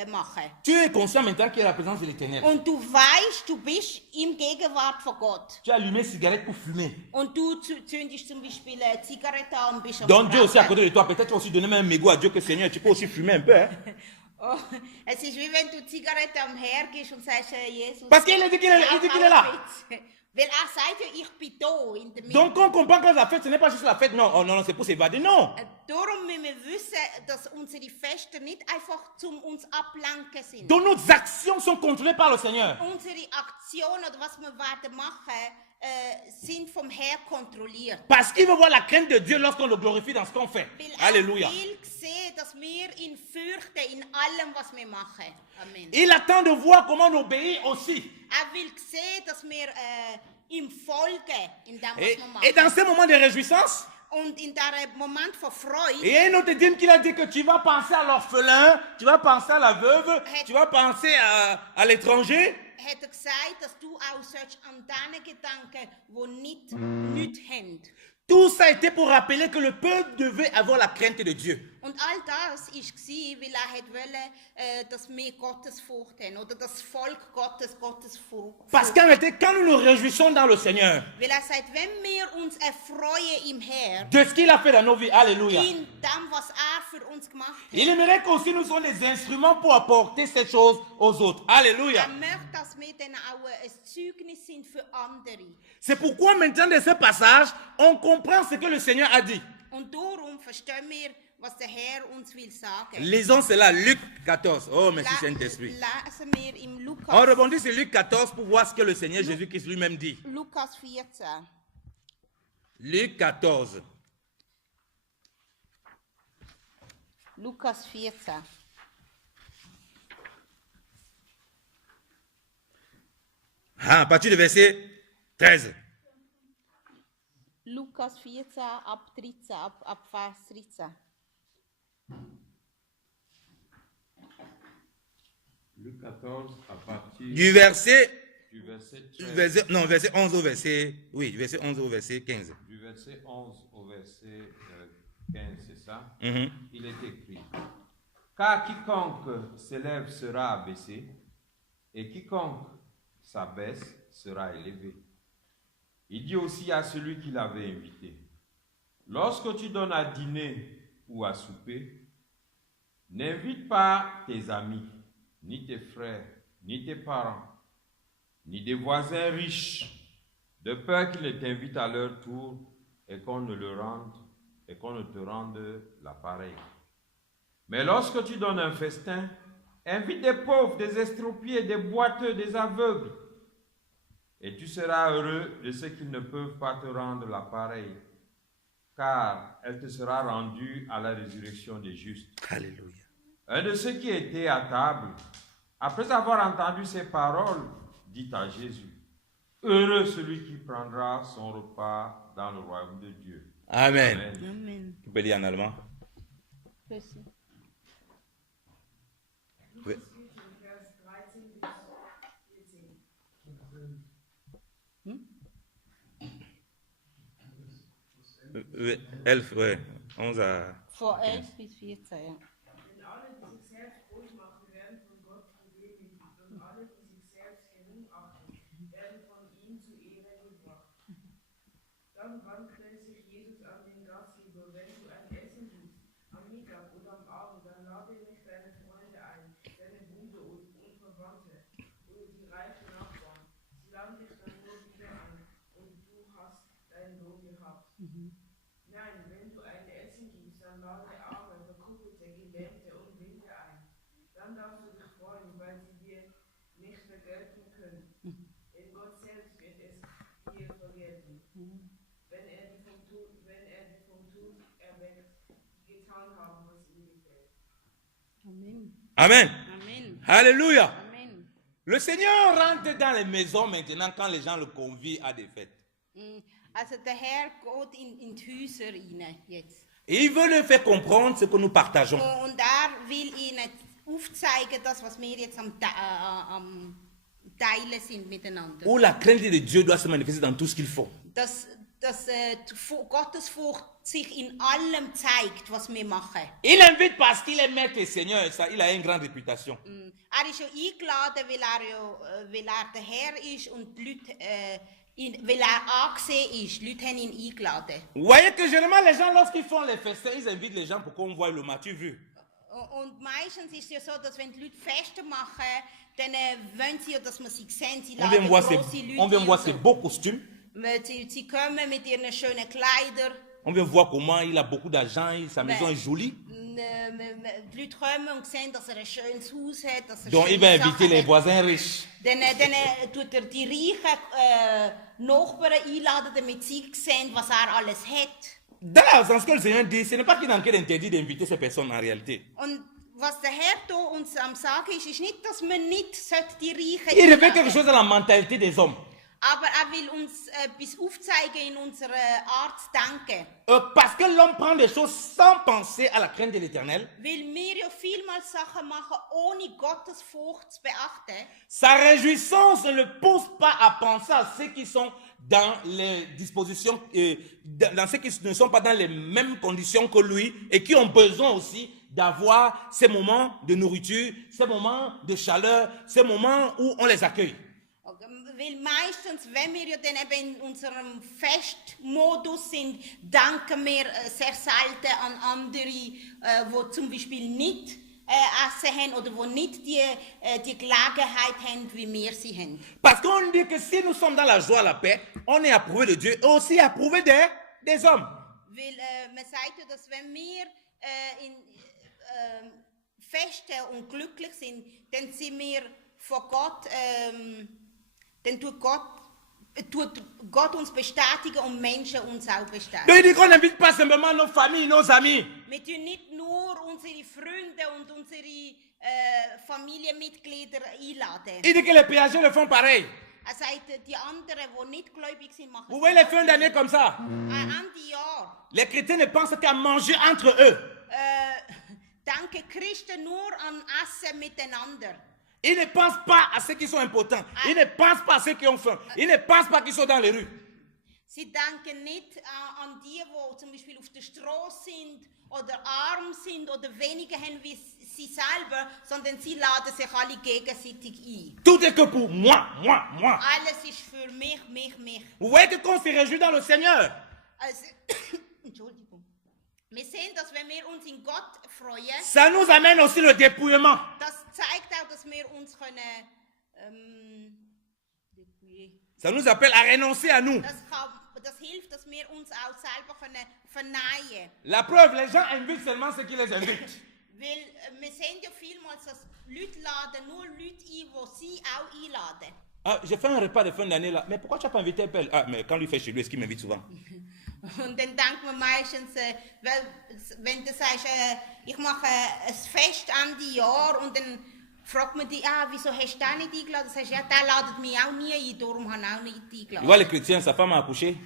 machen. Tu es conscient maintenant qu'il y a la présence de l'Éternel. Und du weißt, du bist im Gegenwart von Gott. Tu as allumé une cigarette pour fumer. Und du zündest zum Beispiel eine Zigarette an und bist am Donc Dieu aussi à Rauchen. côté de toi. Peut-être tu vas aussi donner même un mégot à Dieu que Seigneur, tu peux aussi fumer un peu. Hein? Oh, es ist wie wenn du Zigarette am Herr gehst und sagst, Jesus. Parce qu'il a dit qu'il est, il dit qu'il est là. Weil er sagt ja, ich bin da in der Mitte. Donc on comprend que la fête, ce n'est pas juste la fête. Non, oh, non, non, c'est pour s'évader. Non. Darum müssen wir wissen, dass unsere Feste nicht einfach zum uns ablenken sind. Donc nos actions sont contrôlées par le Seigneur. Unsere Aktionen oder was wir werden machen, sind vom Herr kontrolliert. Parce qu'il veut voir la crainte de Dieu lorsqu'on le glorifie dans ce qu'on fait. Weil Alléluia. will sehen, dass wir ihn fürchten in allem, was wir machen. Amen. Il attend de voir comment on obéit aussi. Er will sehen, dass wir ihm folgen in dem, was Et, wir et dans machen. ces moments de réjouissance, Und in diesem Moment von Freude il y a une autre dîme qui a dit que tu vas penser à l'orphelin, tu vas penser à la veuve, tu vas penser à l'étranger. hat er gesagt, dass du auch sollst an diesen Gedanken, die nichts haben. Tout ça était pour rappeler que le peuple devait avoir la crainte de Dieu. Und all das war, weil er wollte, dass wir Gottesfurcht haben. Oder das Volk Gottesfurcht. Parce qu'en réalité, quand nous nous réjouissons dans le Seigneur, Weil er sagt, wenn wir uns erfreuen im Herrn, de ce qu'il a fait dans nos vies, Alléluia, in dem, was er für uns gemacht hat, il aimerait qu'aussi nous soyons des instruments pour apporter ces choses aux autres. Alléluia. er möchte, dass wir dann auch ein Zeugnis sind für andere. C'est pourquoi maintenant de ce passage, on comprend ce que le Seigneur a dit. Und darum verstehen wir, was der Herr uns will sagen. Lisons cela, Luc 14. Oh, merci Saint-Esprit. Lesen wir im On Lukas, rebondit sur Luc 14 pour voir ce que le Seigneur Jésus-Christ lui-même dit. Lukas 14. Luc 14. Lukas 14. Ah, à partir du verset 13. Lukas 14 ab 13, ab Vers 13. Luc 14, à partir Du verset, du verset 13, verset 11 au verset, oui, du verset 11 au verset 15. du verset 11 au verset 15, c'est ça? Mhm. Il est écrit: Car quiconque s'élève sera abaissé, et quiconque s'abaisse sera élevé. Il dit aussi à celui qui l'avait invité, lorsque tu donnes à dîner ou à souper, n'invite pas tes amis, ni tes frères, ni tes parents, ni des voisins riches, de peur qu'ils ne t'invitent à leur tour et qu'on ne te rende l'appareil. Mais lorsque tu donnes un festin, invite des pauvres, des estropiés, des boiteux, des aveugles, et tu seras heureux de ceux qui ne peuvent pas te rendre l'appareil, car elle te sera rendue à la résurrection des justes. Alléluia. Un de ceux qui étaient à table, après avoir entendu ces paroles, dit à Jésus, heureux celui qui prendra son repas dans le royaume de Dieu. Amen. Amen. Amen. Tu peux lire en allemand? Merci. Oui. Vers 13 bis 14. 11, ouais. 11 à... Von 11 bis 14, ja. Denn alle, die sich selbst groß machen, werden von Gott gedemütigt, und alle, die sich selbst gering achten, werden von ihm zu Ehre gebracht. Dann wandte sich Jesus an den Gastgeber, wenn du ein Essen gibst, am Mittag oder am Abend, dann lade nicht deine Freunde ein, deine Brüder und Verwandte oder die reichen Nachbarn. Sie laden dich dann nur wieder ein, und du hast dein Lohn gehabt. Nein, wenn du ein Essen gibst, dann lade Arme, Verkrüppelte, Gelähmte und Blinde ein. Dann darfst du dich freuen, weil sie dir nicht vergelten können. Denn Gott selbst wird es dir vergelten. Wenn er die vom Tod erweckt, die getan haben, was ihm gefällt. Amen. Amen. Amen. Alléluia. Amen. Le Seigneur rentre dans les maisons maintenant quand les gens le convient à des fêtes. Also der Herr geht in die Häuser rein jetzt. Et il veut leur faire comprendre ce que nous partageons. Und er will ihnen aufzeigen, das, was wir jetzt am Teilen sind miteinander. Où la crainte de Dieu doit se manifester dans tout ce qu'ils font. Dass die Gottesfurcht sich in allem zeigt, was wir machen. Il invite parce qu'il est maître et Seigneur, et ça, il a une grande réputation. Er ist ja eingeladen, weil er der Herr ist und die Leute, weil er angesehen ist. Die Leute haben ihn eingeladen. Vous voyez que généralement les gens, lorsqu'ils font les festins, ils invitent les gens pour qu'on voit le matu vu. Und meistens ist es ja so, dass wenn die Leute Feste machen, dann wollen sie ja, dass man sie sehen. Sie On vient laden voir grosse Leute on vient ein voir und ses so. beaux costumes. Sie kommen mit ihren schönen Kleidern. On vient voir comment il a beaucoup d'argent, sa maison est jolie. Die Leute kommen und sehen, dass er ein schönes Haus hat, dass er Donc il va schöne inviter Sachen les hat. voisins riches. Dann tut er die reichen Nachbarn einladen, damit sie sehen, was er alles hat. Dans ce que le Seigneur dit, ce n'est pas qu'il en est interdit d'inviter ces personnes en réalité. Und was der Herr hier uns am Sagen ist nicht, dass man nicht die Reichen Il révèle quelque einladen. chose dans la mentalité des hommes. Aber er will uns etwas aufzeigen in unserer Art zu denken. Parce que l'homme prend des choses sans penser à la crainte de l'Éternel. Weil wir ja vielmals Sachen machen, ohne Gottes Furcht zu beachten. Sa réjouissance ne le pousse pas à penser à ceux qui sont dans les dispositions, dans ceux qui ne sont pas dans les mêmes conditions que lui et qui ont besoin aussi d'avoir ces moments de nourriture, ces moments de chaleur, ces moments où on les accueille. Weil meistens, wenn wir ja dann eben in unserem Festmodus sind, denken wir sehr selten an andere, die zum Beispiel nicht Essen haben oder die nicht die Gelegenheit haben, wie wir sie haben. Parce qu'on dit que si nous sommes dans la joie, la paix, on est approuvé de Dieu et aussi approuvé des hommes. Weil man sagt ja, dass wenn wir feste und glücklich sind, dann sind wir von Gott, dann tut Gott uns bestätigen und Menschen uns auch bestätigen. Donc il dit qu'on n'invite pas simplement nos familles, nos amis. Wir tun nicht nur unsere Freunde und unsere Familienmitglieder einladen. Il dit que les péagers le font pareil. Er sagt, die anderen, die nicht gläubig sind, machen Vous voyez les fins d'année comme ça. Ende Jahr Les chrétiens ne pensent qu'à manger entre eux. denken Christen nur an Essen miteinander. Ils ne pensent pas à ceux qui sont importants. Ils ne pensent pas à ceux qui ont faim. Ils ne pensent pas qu'ils sont dans les rues. Sie denken nicht an die zum Beispiel auf der Straße sind oder arm sind oder weniger haben wie sie selber, sondern sie laden sich alle gegenseitig ein. Tout est que pour moi. Alles ist für mich. Vous voyez que quand on se réjouit dans le Seigneur, Also, Entschuldigung. Wir sehen, dass wenn wir uns in Gott freuen, ça nous amène aussi le dépouillement. das zeigt auch, dass wir uns können, dépouiller. Ça nous appelle à renoncer à nous. Das hilft, dass wir uns auch selber können verneien. La preuve, les gens invitent seulement ceux qui les invitent. Weil wir sehen ja vielmals, dass Leute laden nur Leute ein, die sie auch einladen. Ah, j'ai fait un repas de fin d'année là. Mais pourquoi tu n'as pas invité un pelle? Ah, mais quand lui fait chez lui, est-ce qu'il m'invite souvent? Und dann denkt man meistens, wenn du sagst, ich mache ein Fest Ende Jahr und dann fragt man dich, wieso hast du den nicht eingeladen? Du sagst, ja, der ladet mich auch nie ein, darum habe ich auch nicht Tu eingeladen. vois, les chrétiens, sa femme a accouché.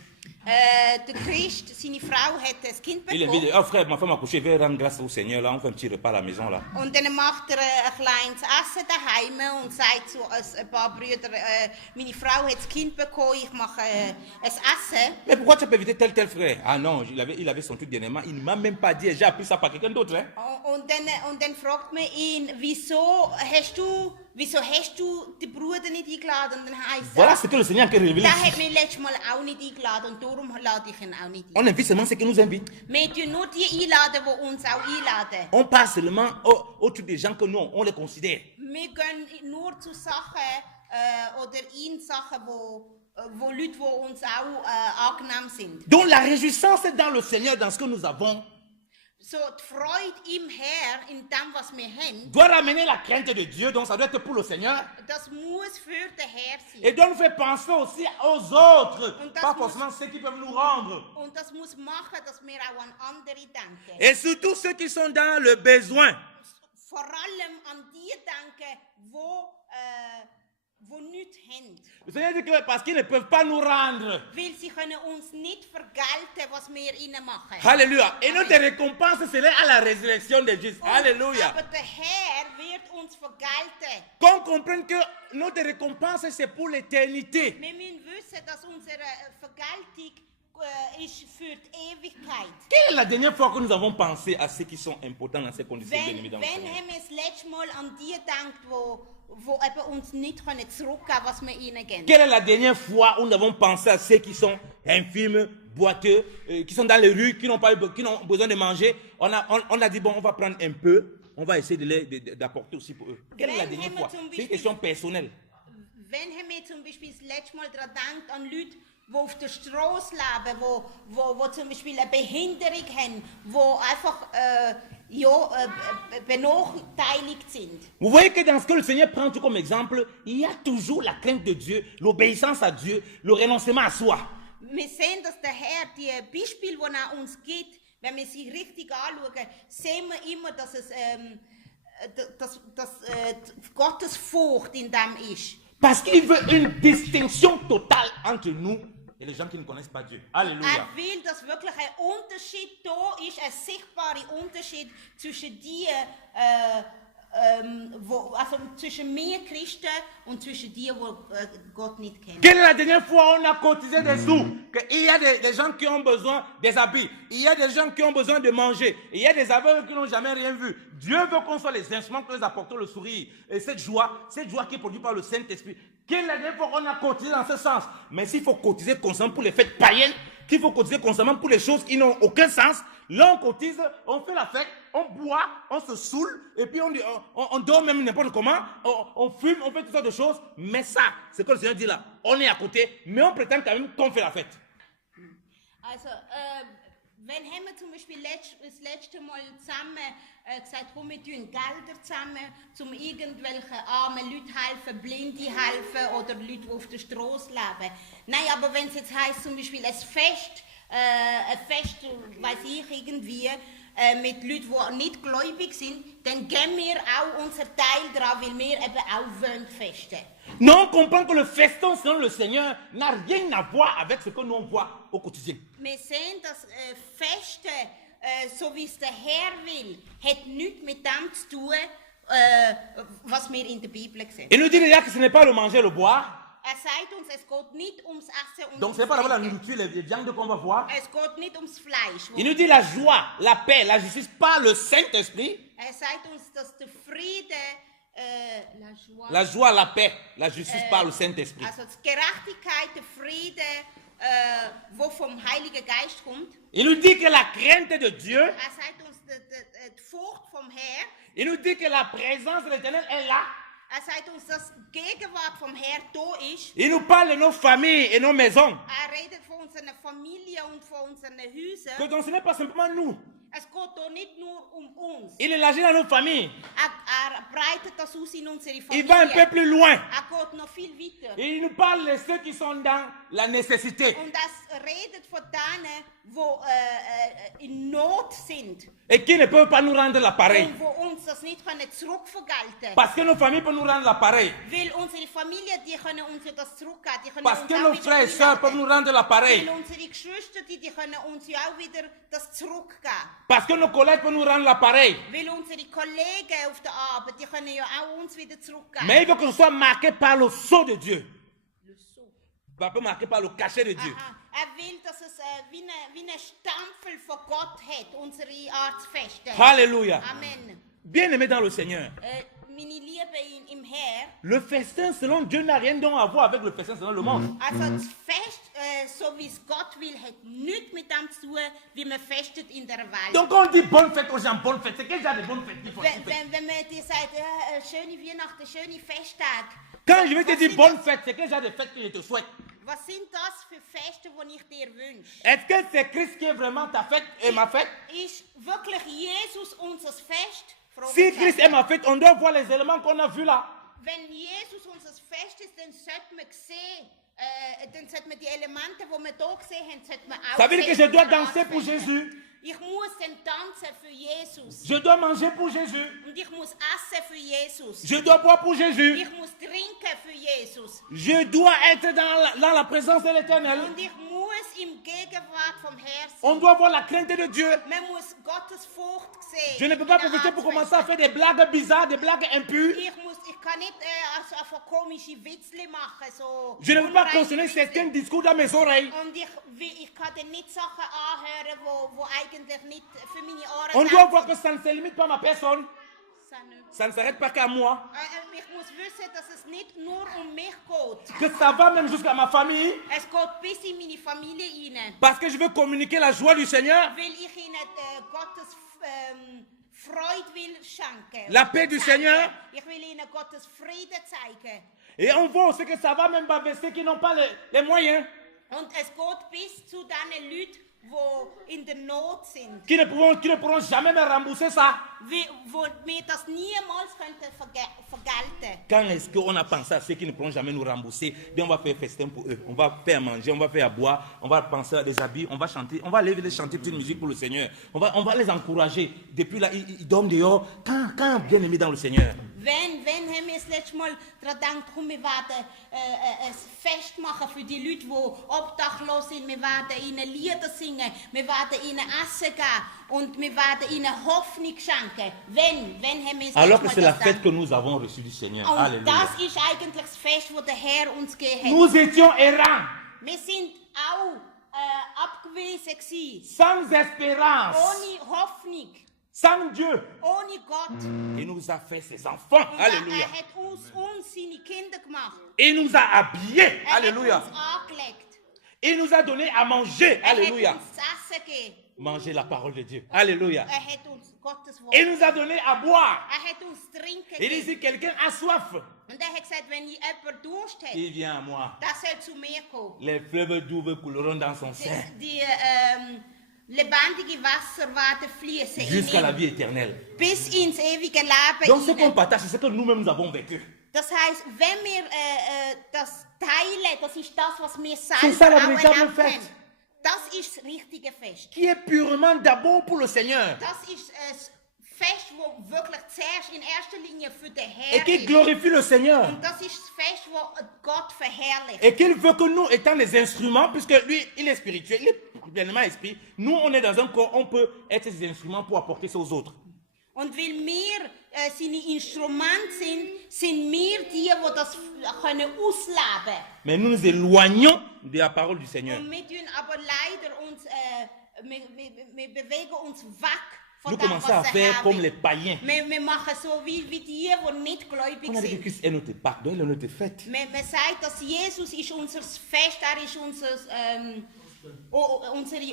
Der Christ, seine Frau hat ein Kind Il invite, bekommen. oh frère, ma femme a accouché, viens rendre grâce au Seigneur là, on fait un petit repas à la maison là. Und dann macht ein kleines Essen daheim und sagt zu ein paar Brüdern, meine Frau hat das Kind bekommen, ich mache ein Essen. Mais pourquoi tu peux inviter tel frère? Ah non, il avait son truc dernièrement, il ne m'a même pas dit, j'ai appris ça par quelqu'un d'autre. Hein? Und dann fragt man ihn, wieso hast du den Bruder nicht eingeladen? Und dann heisst Voilà ce que le Seigneur a révélé. der hat Ici. mich letztes Mal auch nicht eingeladen und darum lade ich ihn auch nicht ein. On invite seulement ceux qui nous invitent. Wir tun nur die einladen, die uns auch einladen. On parle seulement au truc des gens que nous, on les considère. Wir gehen nur zu Sachen oder in Sachen, wo Leute, die uns auch angenehm sind. Donc la réjouissance est dans le Seigneur, dans ce que nous avons, So, die Freude im Herr, in dem, was wir haben, doit ramener la crainte de Dieu, donc ça doit être pour le Seigneur. das muss für den Herr sein. Et doit nous faire penser aussi aux autres, Und das pas muss- forcément ceux qui peuvent nous rendre. Und das muss machen, dass wir auch an andere denken. Et surtout ceux qui sont dans le besoin. Vor allem an die denken, wo nichts haben. Le Seigneur dit que parce qu'ils ne peuvent pas nous rendre. Weil sie können uns nicht vergelten, was wir ihnen machen. Alléluia. Et Amen. notre récompense serait à la résurrection de Jésus. Alléluia. Aber der Herr wird uns vergelten. Qu'on comprenne que notre récompense, c'est pour l'éternité. Wir müssen wissen, dass unsere Vergeltung ist für die Ewigkeit. Quelle est la dernière fois que nous avons pensé à ceux qui sont importants dans ces conditions Wenn bien-aimés dans le Seigneur? haben wir das letzte Mal an die gedacht, wo eben uns nicht zurückgeben können, was wir ihnen geben? Quelle est la dernière fois où nous avons pensé à ceux qui sont infirmes, boiteux, qui sont dans les rues, qui n'ont besoin de manger? On a dit, bon, on va prendre un peu, on va essayer d'apporter aussi pour eux. Quelle est la Wenn dernière haben fois? wir zum C'est une Beispiel- question personnelle. Wenn haben wir zum Beispiel das letzte Mal daran gedacht, an Leute, die auf der Straße leben, die zum Beispiel eine Behinderung haben, die einfach benachteiligt sind. Vous voyez que dans ce que le Seigneur prend tout comme exemple, il y a toujours la crainte de Dieu, l'obéissance à Dieu, le renoncement à soi. Wir sehen, dass der Herr die Beispiele, die er uns gibt, wenn wir sie richtig anschauen, sehen wir immer, dass es Gottes Furcht in dem ist. Parce qu'il veut une distinction totale entre nous et les gens qui ne connaissent pas Dieu. Alléluia. Er will, dass wirklich ein Unterschied da ist, ein sichtbarer Unterschied zwischen die, also zwischen mir Christen und zwischen die, die Gott nicht kennen. Quelle est la dernière fois où on a cotisé des sous? Il y a des gens qui ont besoin des habits. Il y a des gens qui ont besoin de manger. Il y a des aveugles qui n'ont jamais rien vu. Dieu veut qu'on soit les instruments que nous apportons le sourire. Et cette joie qui est produite par le Saint-Esprit. Quelle est la dernière fois qu'on a cotisé dans ce sens? Mais s'il faut cotiser constamment pour les fêtes païennes, qu'il faut cotiser constamment pour les choses qui n'ont aucun sens, là on cotise, on fait la fête, on boit, on se saoule, et puis on dort même n'importe comment, on fume, on fait toutes sortes de choses. Mais ça, c'est ce que le Seigneur dit là. On est à côté, mais on prétend quand même qu'on fait la fête. Also, wenn haben wir zum Beispiel das letzte Mal zusammen gesagt, komm, wir tun Gelder zusammen, um irgendwelchen armen Leuten helfen, Blinde helfen oder Leute, die auf der Straße leben. Nein, aber wenn es jetzt heisst, zum Beispiel ein Fest, weiss ich irgendwie, mit Leuten, die nicht gläubig sind, dann geben wir auch unser Teil daran, weil wir eben auch wollen festen. Non, on comprend que le festin selon le Seigneur n'a rien à voir avec ce que nous on voit au quotidien. Wir sehen, dass Feste, so wie es der Herr will, hat nichts mit dem zu tun, was wir in der Bibel sehen. Il nous dit déjà que ce n'est pas le manger, le boire. Sagt uns, es geht nicht ums Essen und Donc ce n'est pas d'abord la nourriture, les viandes qu'on va voir. Es geht nicht ums Fleisch. Il nous dit la joie, la paix, la justice par le Saint-Esprit. Er sagt uns, dass der Friede, la joie, la paix, la justice par le Saint-Esprit. also die Gerechtigkeit, der Friede, wo vom Heiligen Geist kommt. Il nous dit que la crainte de Dieu, Er sagt uns, die Furcht vom Herrn. il nous dit que la présence de l'Éternel est là. Er sagt uns, dass die Gegenwart vom Herrn da ist. Il nous parle de nos familles et nos maisons. Er redet von unserer Familie und von unseren Häusern. Que donc ce n'est pas simplement nous. Es geht hier nicht nur um uns. Il élargit dans nos familles. Er breitet das aus in unsere Il Familie. va un peu plus loin. Er geht noch viel weiter. Et il nous parle de ceux qui sont dans la nécessité. Und das redet von denen, die in Not sind. Et qui ne peuvent pas nous rendre l'appareil. Und wo uns das nicht zurückvergelten können. Parce que nos familles peuvent nous rendre l'appareil. Weil unsere Familie, die können uns ja das zurückgeben. Die können Parce uns que auch nos wieder frères et sœurs peuvent einladen. nous rendre l'appareil. Weil unsere Geschwister, die können uns ja auch wieder das zurückgeben. Parce que nos collègues peuvent nous rendre l'appareil. Weil unsere Kollegen auf der Arbeit, die können ja auch uns wieder zurückgeben. Mais il faut que ce soit marqué par le sceau de Dieu. Le sceau. Pas marqué par le cachet de Dieu. Aha. Will, dass es wie eine Stampfel von Gott hat, unsere Art zu festen. Alléluia. Amen. Bien-aimés dans le Seigneur. Meine Liebe im Herr, Le festin selon Dieu n'a rien donc à voir avec le festin selon le monde. also das Fest, so wie es Gott will, hat nichts mit dem zu tun, wie man festet in der Welt. Donc quand on dit bonne fête aux gens, bonne fête, c'est quel genre de bonne fête qu'il faut Wenn man dir sagt, schöne Weihnachten, schöne Festtag, Quand je vais te dire bonne fête, c'est quel genre de fête que je te souhaite? was sind das für Feste, die ich dir wünsche? Est-ce que c'est Christ qui est vraiment ta fête et ma fête? Ist wirklich Jesus unser Fest? Si Christ est ma fête, on doit voir les éléments qu'on a vus là. Wenn Jesus unser Fest ist, dann sollte man sehen, dann sollte man die Elemente, die wir hier gesehen haben, sollte man auch Ça veut dire que je sehen dois in der danser pour Anfänge. Jésus. Ich muss dann tanzen für Jesus. Je dois manger pour Jésus. Und ich muss essen für Jesus. Je dois boire pour Jésus. Ich muss trinken für Jesus. Je dois être dans la présence de l'Éternel. Und ich muss im Gegenwart vom Herrn On sein. doit voir la crainte de Dieu. Man muss Gottes Furcht sehen. Je ne peux pas in der profiter pour commencer à Art zu faire des blagues bizarres, des blagues impures. Ich kann nicht also einfach komische Witzli machen. So Je ne peux pas unreine consommer Witzli. certains discours dans mes oreilles. Und ich kann dann nicht Sachen anhören, wo eigentlich nicht für meine Ohren On sind. doit voir que ça ne se limite pas à ma personne. Ça ne- Ça ne s'arrête pas qu'à moi. Ich muss wissen, dass es nicht nur um mich geht. Que ça va même jusqu'à ma famille. Es geht bis in meine Familie hinein. Parce que je veux communiquer la joie du Seigneur. Weil ich ihnen Gottes Freude will schenken. La paix du Zeigen. Seigneur. Ich will ihnen Gottes Frieden zeigen. Et on voit aussi que ça va même vers ceux qui n'ont pas les moyens. Und es geht bis zu den Leuten, die in der Not sind. Qui ne pourront jamais me rembourser ça. Wo wir das niemals könnten vergelten. Quand est-ce qu'on a pensé à ceux qui ne pourront jamais nous rembourser? Bien, on va faire festin pour eux. On va faire manger, on va faire à boire, on va penser à des habits, on va chanter, on va lever les chanter petite musique pour le Seigneur. On va les encourager. Depuis là, ils dorment dehors. Quand bien aimé dans le Seigneur. Wenn haben wir das letzte Mal daran gedacht, komm, wir werden ein Fest machen für die Leute, die obdachlos sind. Wir werden ihnen Lieder singen, wir werden ihnen Essen geben und wir werden ihnen Hoffnung schenken. Wenn haben wir das Alors que letzte c'est Mal la das fête gedacht? que nous avons reçue du Seigneur. Und Alléluia. das ist eigentlich das Fest, das der Herr uns gegeben hat. Nous étions errants, Wir sind auch abgewiesen gewesen, sans espérance, ohne Hoffnung, sans Dieu. ohne Gott. Il nous a fait ses enfants. Und Alléluia. er hat uns seine Kinder gemacht. Il nous a habillés. Er Alléluia. hat uns angelegt. Il nous a donné à manger. Er Alléluia. hat uns das Essen gegeben. Manger la parole de Dieu. Alléluia. Er hat uns Gottes Wort. Il nous a donné à boire. Er hat uns Trinken Il dit gegeben. si quelqu'un a soif, Und er hat gesagt, wenn jemand Durst hat, il vient à moi. das soll zu mir kommen. Les fleuves d'eau couleront dans son sein Die lebendige Wasser werden fließen in jusqu'à la ihm, vie éternelle. bis ins ewige Leben Donc ce qu'on hinein. partage, c'est ce que nous-mêmes nous avons vécu. Das heisst, wenn wir das teilen, das ist das, was wir C'est ça, selber la auch véritable erlebt fête. haben. Das ist das richtige Fest. Qui est purement d'abord pour le Seigneur. Das ist ein Fest, wo wirklich zuerst in erster Linie für den Et Herr qui ist. glorifie le Seigneur. Und das ist das Fest, wo Gott verherrlicht. Et qu'il veut que nous, étant les instruments, puisque lui, il est spirituel, il est pleinement esprit, nous, on est dans un corps, on peut être ces instruments pour apporter ça aux autres. Und weil wir seine Instrumente sind wir die das können ausleben. Mais nous nous éloignons de la parole du Seigneur. Und wir tun aber leider uns, wir bewegen uns weg von Nous dem, commençons à was der faire Herr comme will. les païens. Wir machen so wie die nicht gläubig On a dit que sind. Christ est notre Pâque, donc il est notre fête. Man sagt, dass Jesus ist unser Fest, er ist unsere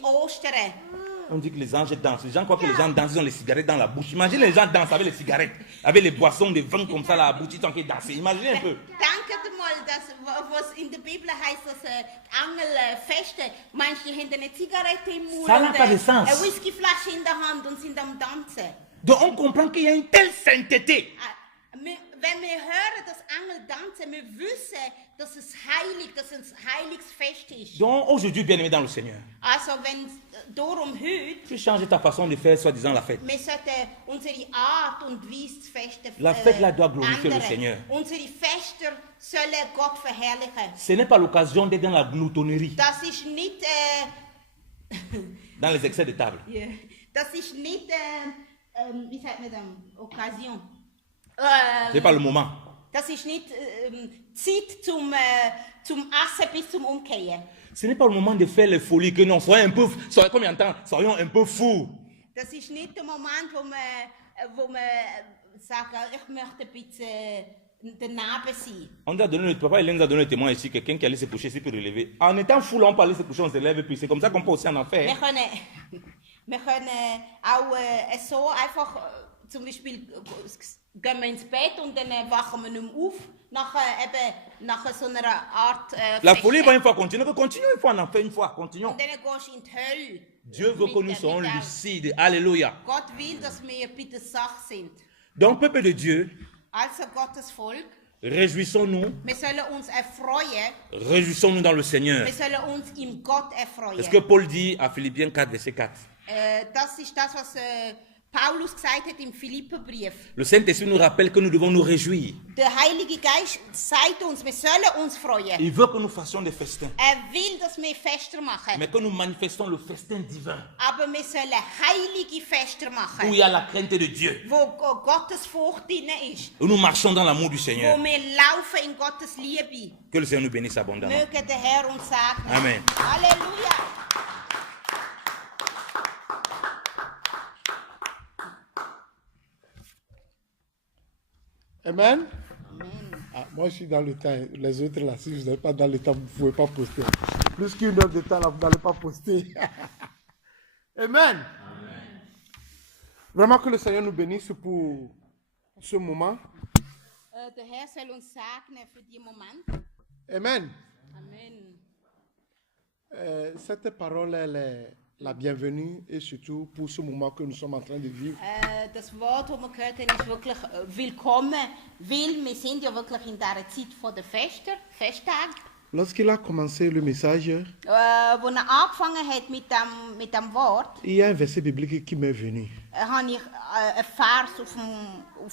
Ostern. On dit que les anges dansent. Les gens croient que les gens dansent, ils ont les cigarettes dans la bouche. Imagine les gens dansent avec les cigarettes, avec les boissons, des vins comme ça à la bouche, ils sont en train de danser. Imaginez un peu. Denkt mal, was in der Bibel heißt, dass Engelfeste, manche haben eine Zigarette im Mund, Ça n'a pas de sens. eine Whiskyflasche in der Hand und sind am Tanzen. Donc on comprend qu'il y a une telle sainteté. Wenn wir hören, dass Engel tanzen, wir wissen, dass es heilig, dass es ein heiliges Fest ist. Donc aujourd'hui, bien-aimé dans le Seigneur, Also wenn darum heute, tu changes ta façon de faire, soi-disant la fête. wir sollten unsere Art und Weise zu Festen La fête là doit glorifier le ändern. Seigneur. Unsere Fester sollen Gott verherrlichen. Ce n'est pas l'occasion d'être dans la gloutonnerie, Das ist nicht, dans les excès de table. das ist nicht, wie sagt man das, Occasion. Ce n'est pas le moment. Das ist nicht Zeit zum Essen bis zum Umkehren. Ce n'est pas le moment de faire les folies que non, soyons un peu, comme il entend, soyons un peu fous. Das ist nicht der Moment, wo man sagt, ich möchte ein bisschen daneben sein. On nous a donné, le papa Hélène nous a donné le témoin ici, quelqu'un qui allait se coucher ici pour relever. En étant fou, là, on peut aller se coucher, on se lève, et puis c'est comme ça qu'on peut aussi en Wir faire. können auch so einfach, zum Beispiel gehen wir ins Bett und dann wachen wir nicht mehr auf, nach so einer Art La folie va Feste. une fois continuer, que continuons une fois, on en fait une fois, continuons. Und dann gehst du in die Hölle. Dieu veut que nous Mit soyons der- lucides. Alléluia. Gott will, dass wir bei der Sache sind. Donc, peuple de Dieu, Also Gottes Volk, réjouissons-nous, wir sollen uns erfreuen, réjouissons-nous dans le Seigneur. wir sollen uns im Gott erfreuen. C'est ce que Paul dit à Philippiens 4, verset 4. Das ist das, was Paulus gesagt hat im Philipperbrief. Le Saint-Esprit nous rappelle que nous devons nous réjouir. Der Heilige Geist sagt uns, wir sollen uns freuen. Il veut que nous fassions des festins, Will, dass wir Fester machen. mais que nous manifestons le festin divin, Aber wir sollen heilige Fester où machen, il y a la crainte de Dieu, wo Gottes Furcht drin ist, où nous marchons dans l'amour du wo Seigneur. wir laufen in Gottes Liebe. Que le Seigneur nous bénisse abondamment. Möge der Herr uns segnen. Amen. Halleluja. Amen. Ah, moi, je suis dans le temps. Les autres, là, si vous n'êtes pas dans le temps, vous ne pouvez pas poster. Plus qu'une heure de temps, là, vous n'allez pas poster. Amen. Vraiment que le Seigneur nous bénisse pour ce moment. Der Herr soll uns segnen für diesen Moment. Amen. Amen. Cette parole, elle est la bienvenue et surtout pour ce moment que nous sommes en train de vivre. Das Wort, das wir gehört haben, ist wirklich willkommen, weil wir sind ja wirklich in dieser Zeit von der Festtage. Lorsqu'il a commencé le message, Wo angefangen hat mit dem Wort, il y a un verset biblique qui m'est venu. habe ich einen Vers auf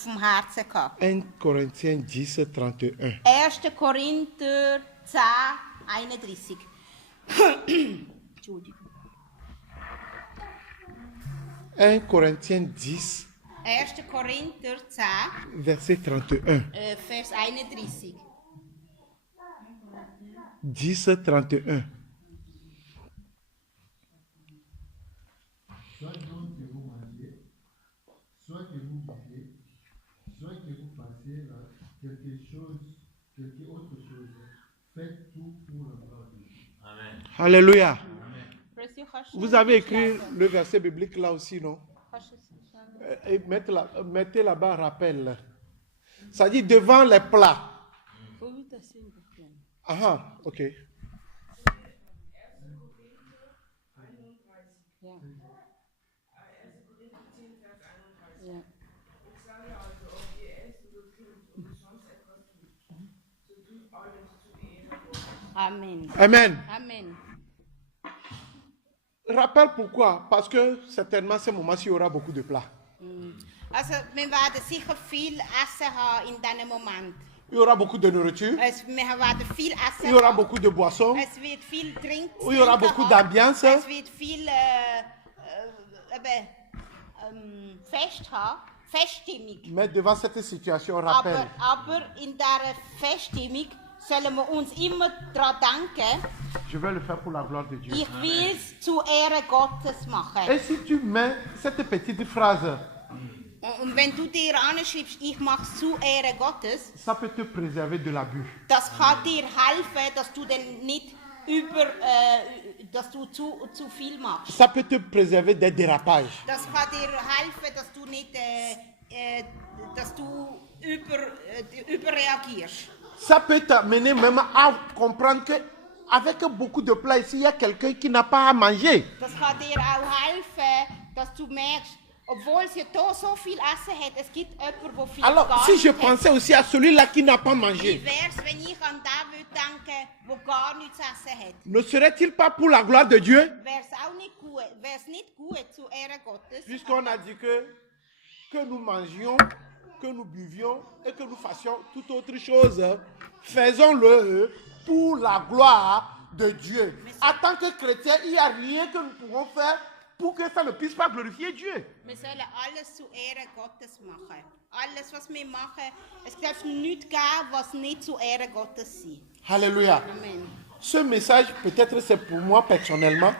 dem Herzen gehabt. 1 Corinthiens 10, 31. 1. Korinther 10, 31. Entschuldigung. 1 Corinthiens 10, 1. Korinther 10, verset 31. Vers 31. 10, 31. Soit donc que vous mangez, soit que vous buvez, soit que vous fassiez quelque autre chose, faites tout pour la gloire de Dieu. Alléluia. Vous Vous avez écrit le verset biblique là aussi, non? Et mettez là-bas rappel. Ça dit devant les plats. Ah, ok. Amen. Amen. Amen. Rappel pourquoi? Parce que certainement, ces moments-ci, il y aura beaucoup de plats. Also, wir werden sicher viel Essen haben in diesem Moment. Il y aura beaucoup de nourriture. Wir werden viel Essen Il y aura haben. beaucoup de boissons. Es wird viel Trinken. Il y aura beaucoup d'ambiance. Es wird viel Fest haben. Feststimmung. Mais devant cette situation, rappel. Aber in dieser Feststimmung sollen wir uns immer daran denken, Je vais le faire pour la gloire de Dieu. ich will es zu Ehre Gottes machen. Et si tu mets cette petite phrase, Und wenn du dir anschreibst, ich mache es zu Ehre Gottes, ça peut te préserver de l'abus. das kann dir helfen, dass du dann nicht dass du zu viel machst. Ça peut te préserver des dérapages. Das kann dir helfen, dass du nicht dass du überreagierst. Ça peut t'amener même à comprendre que avec beaucoup de plats ici, il y a quelqu'un qui n'a pas à manger. Das kann dir auch helfen, dass du merkst, obwohl es ja hier so viel Essen hat, es gibt jemanden, der viel Alors, gar si je nichts hat. pensais aussi à celui-là qui n'a pas mangé, Wie wär's, wenn ich an den würde denken, der gar nichts zu essen hat? ne serait-il pas pour la gloire de Dieu? Wär's auch nicht gut, wär's nicht gut zu Ehre Gottes, Puisqu'on a dit que nous mangions, que nous buvions et que nous fassions toute autre chose, faisons-le pour la gloire de Dieu. En tant que chrétien, il n'y a rien que nous pouvons faire pour que ça ne puisse pas glorifier Dieu. wir sollen alles zu Ehre Gottes machen. Alles, was wir machen, es darf nichts geben, was nicht zu Ehre Gottes sein. Alléluia. Amen. Ce message, peut-être c'est pour moi personnellement.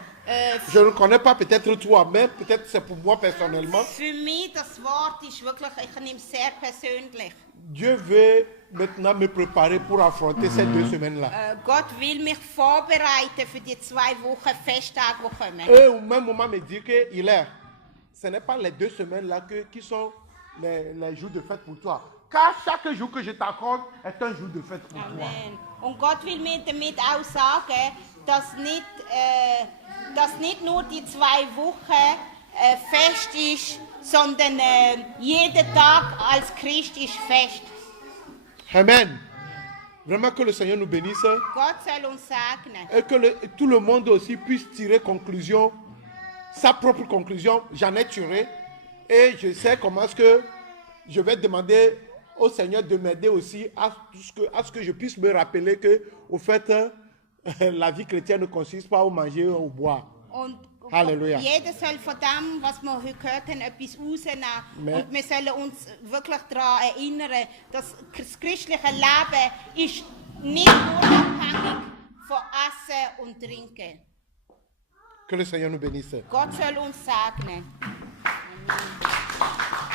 Je ne connais pas peut-être toi, mais peut-être c'est pour moi personnellement. Für mich, das Wort ist wirklich, ich nehme es sehr persönlich. Dieu veut maintenant me préparer pour affronter ces 2 semaines-là. Gott will mich vorbereiten für die 2 Wochen Festtage, die kommen. Et au même moment me dire que ce n'est pas les 2 semaines-là qui sont les jours de fête pour toi. Car chaque jour que je t'accorde est un jour de fête pour toi. Amen. Und Gott will mir damit auch sagen, dass nicht nur die 2 Wochen Fest ist, sondern jeder Tag als Christ ist Fest. Amen. Vraiment que le Seigneur nous bénisse Gott soll uns segnen. et que tout le monde aussi puisse tirer conclusion, sa propre conclusion. J'en ai tiré et je sais comment est-ce que je vais demander au Seigneur de m'aider aussi à ce que je puisse me rappeler que, au fait, la vie chrétienne ne consiste pas au manger ou au boire. Und Halleluja. jeder soll von dem, was wir heute gehört haben, etwas rausnehmen. Amen. Und wir sollen uns wirklich daran erinnern, dass das christliche Leben ist nicht nur abhängig von Essen und Trinken. Que le Seigneur nous bénisse. Gott soll uns segnen. Amen.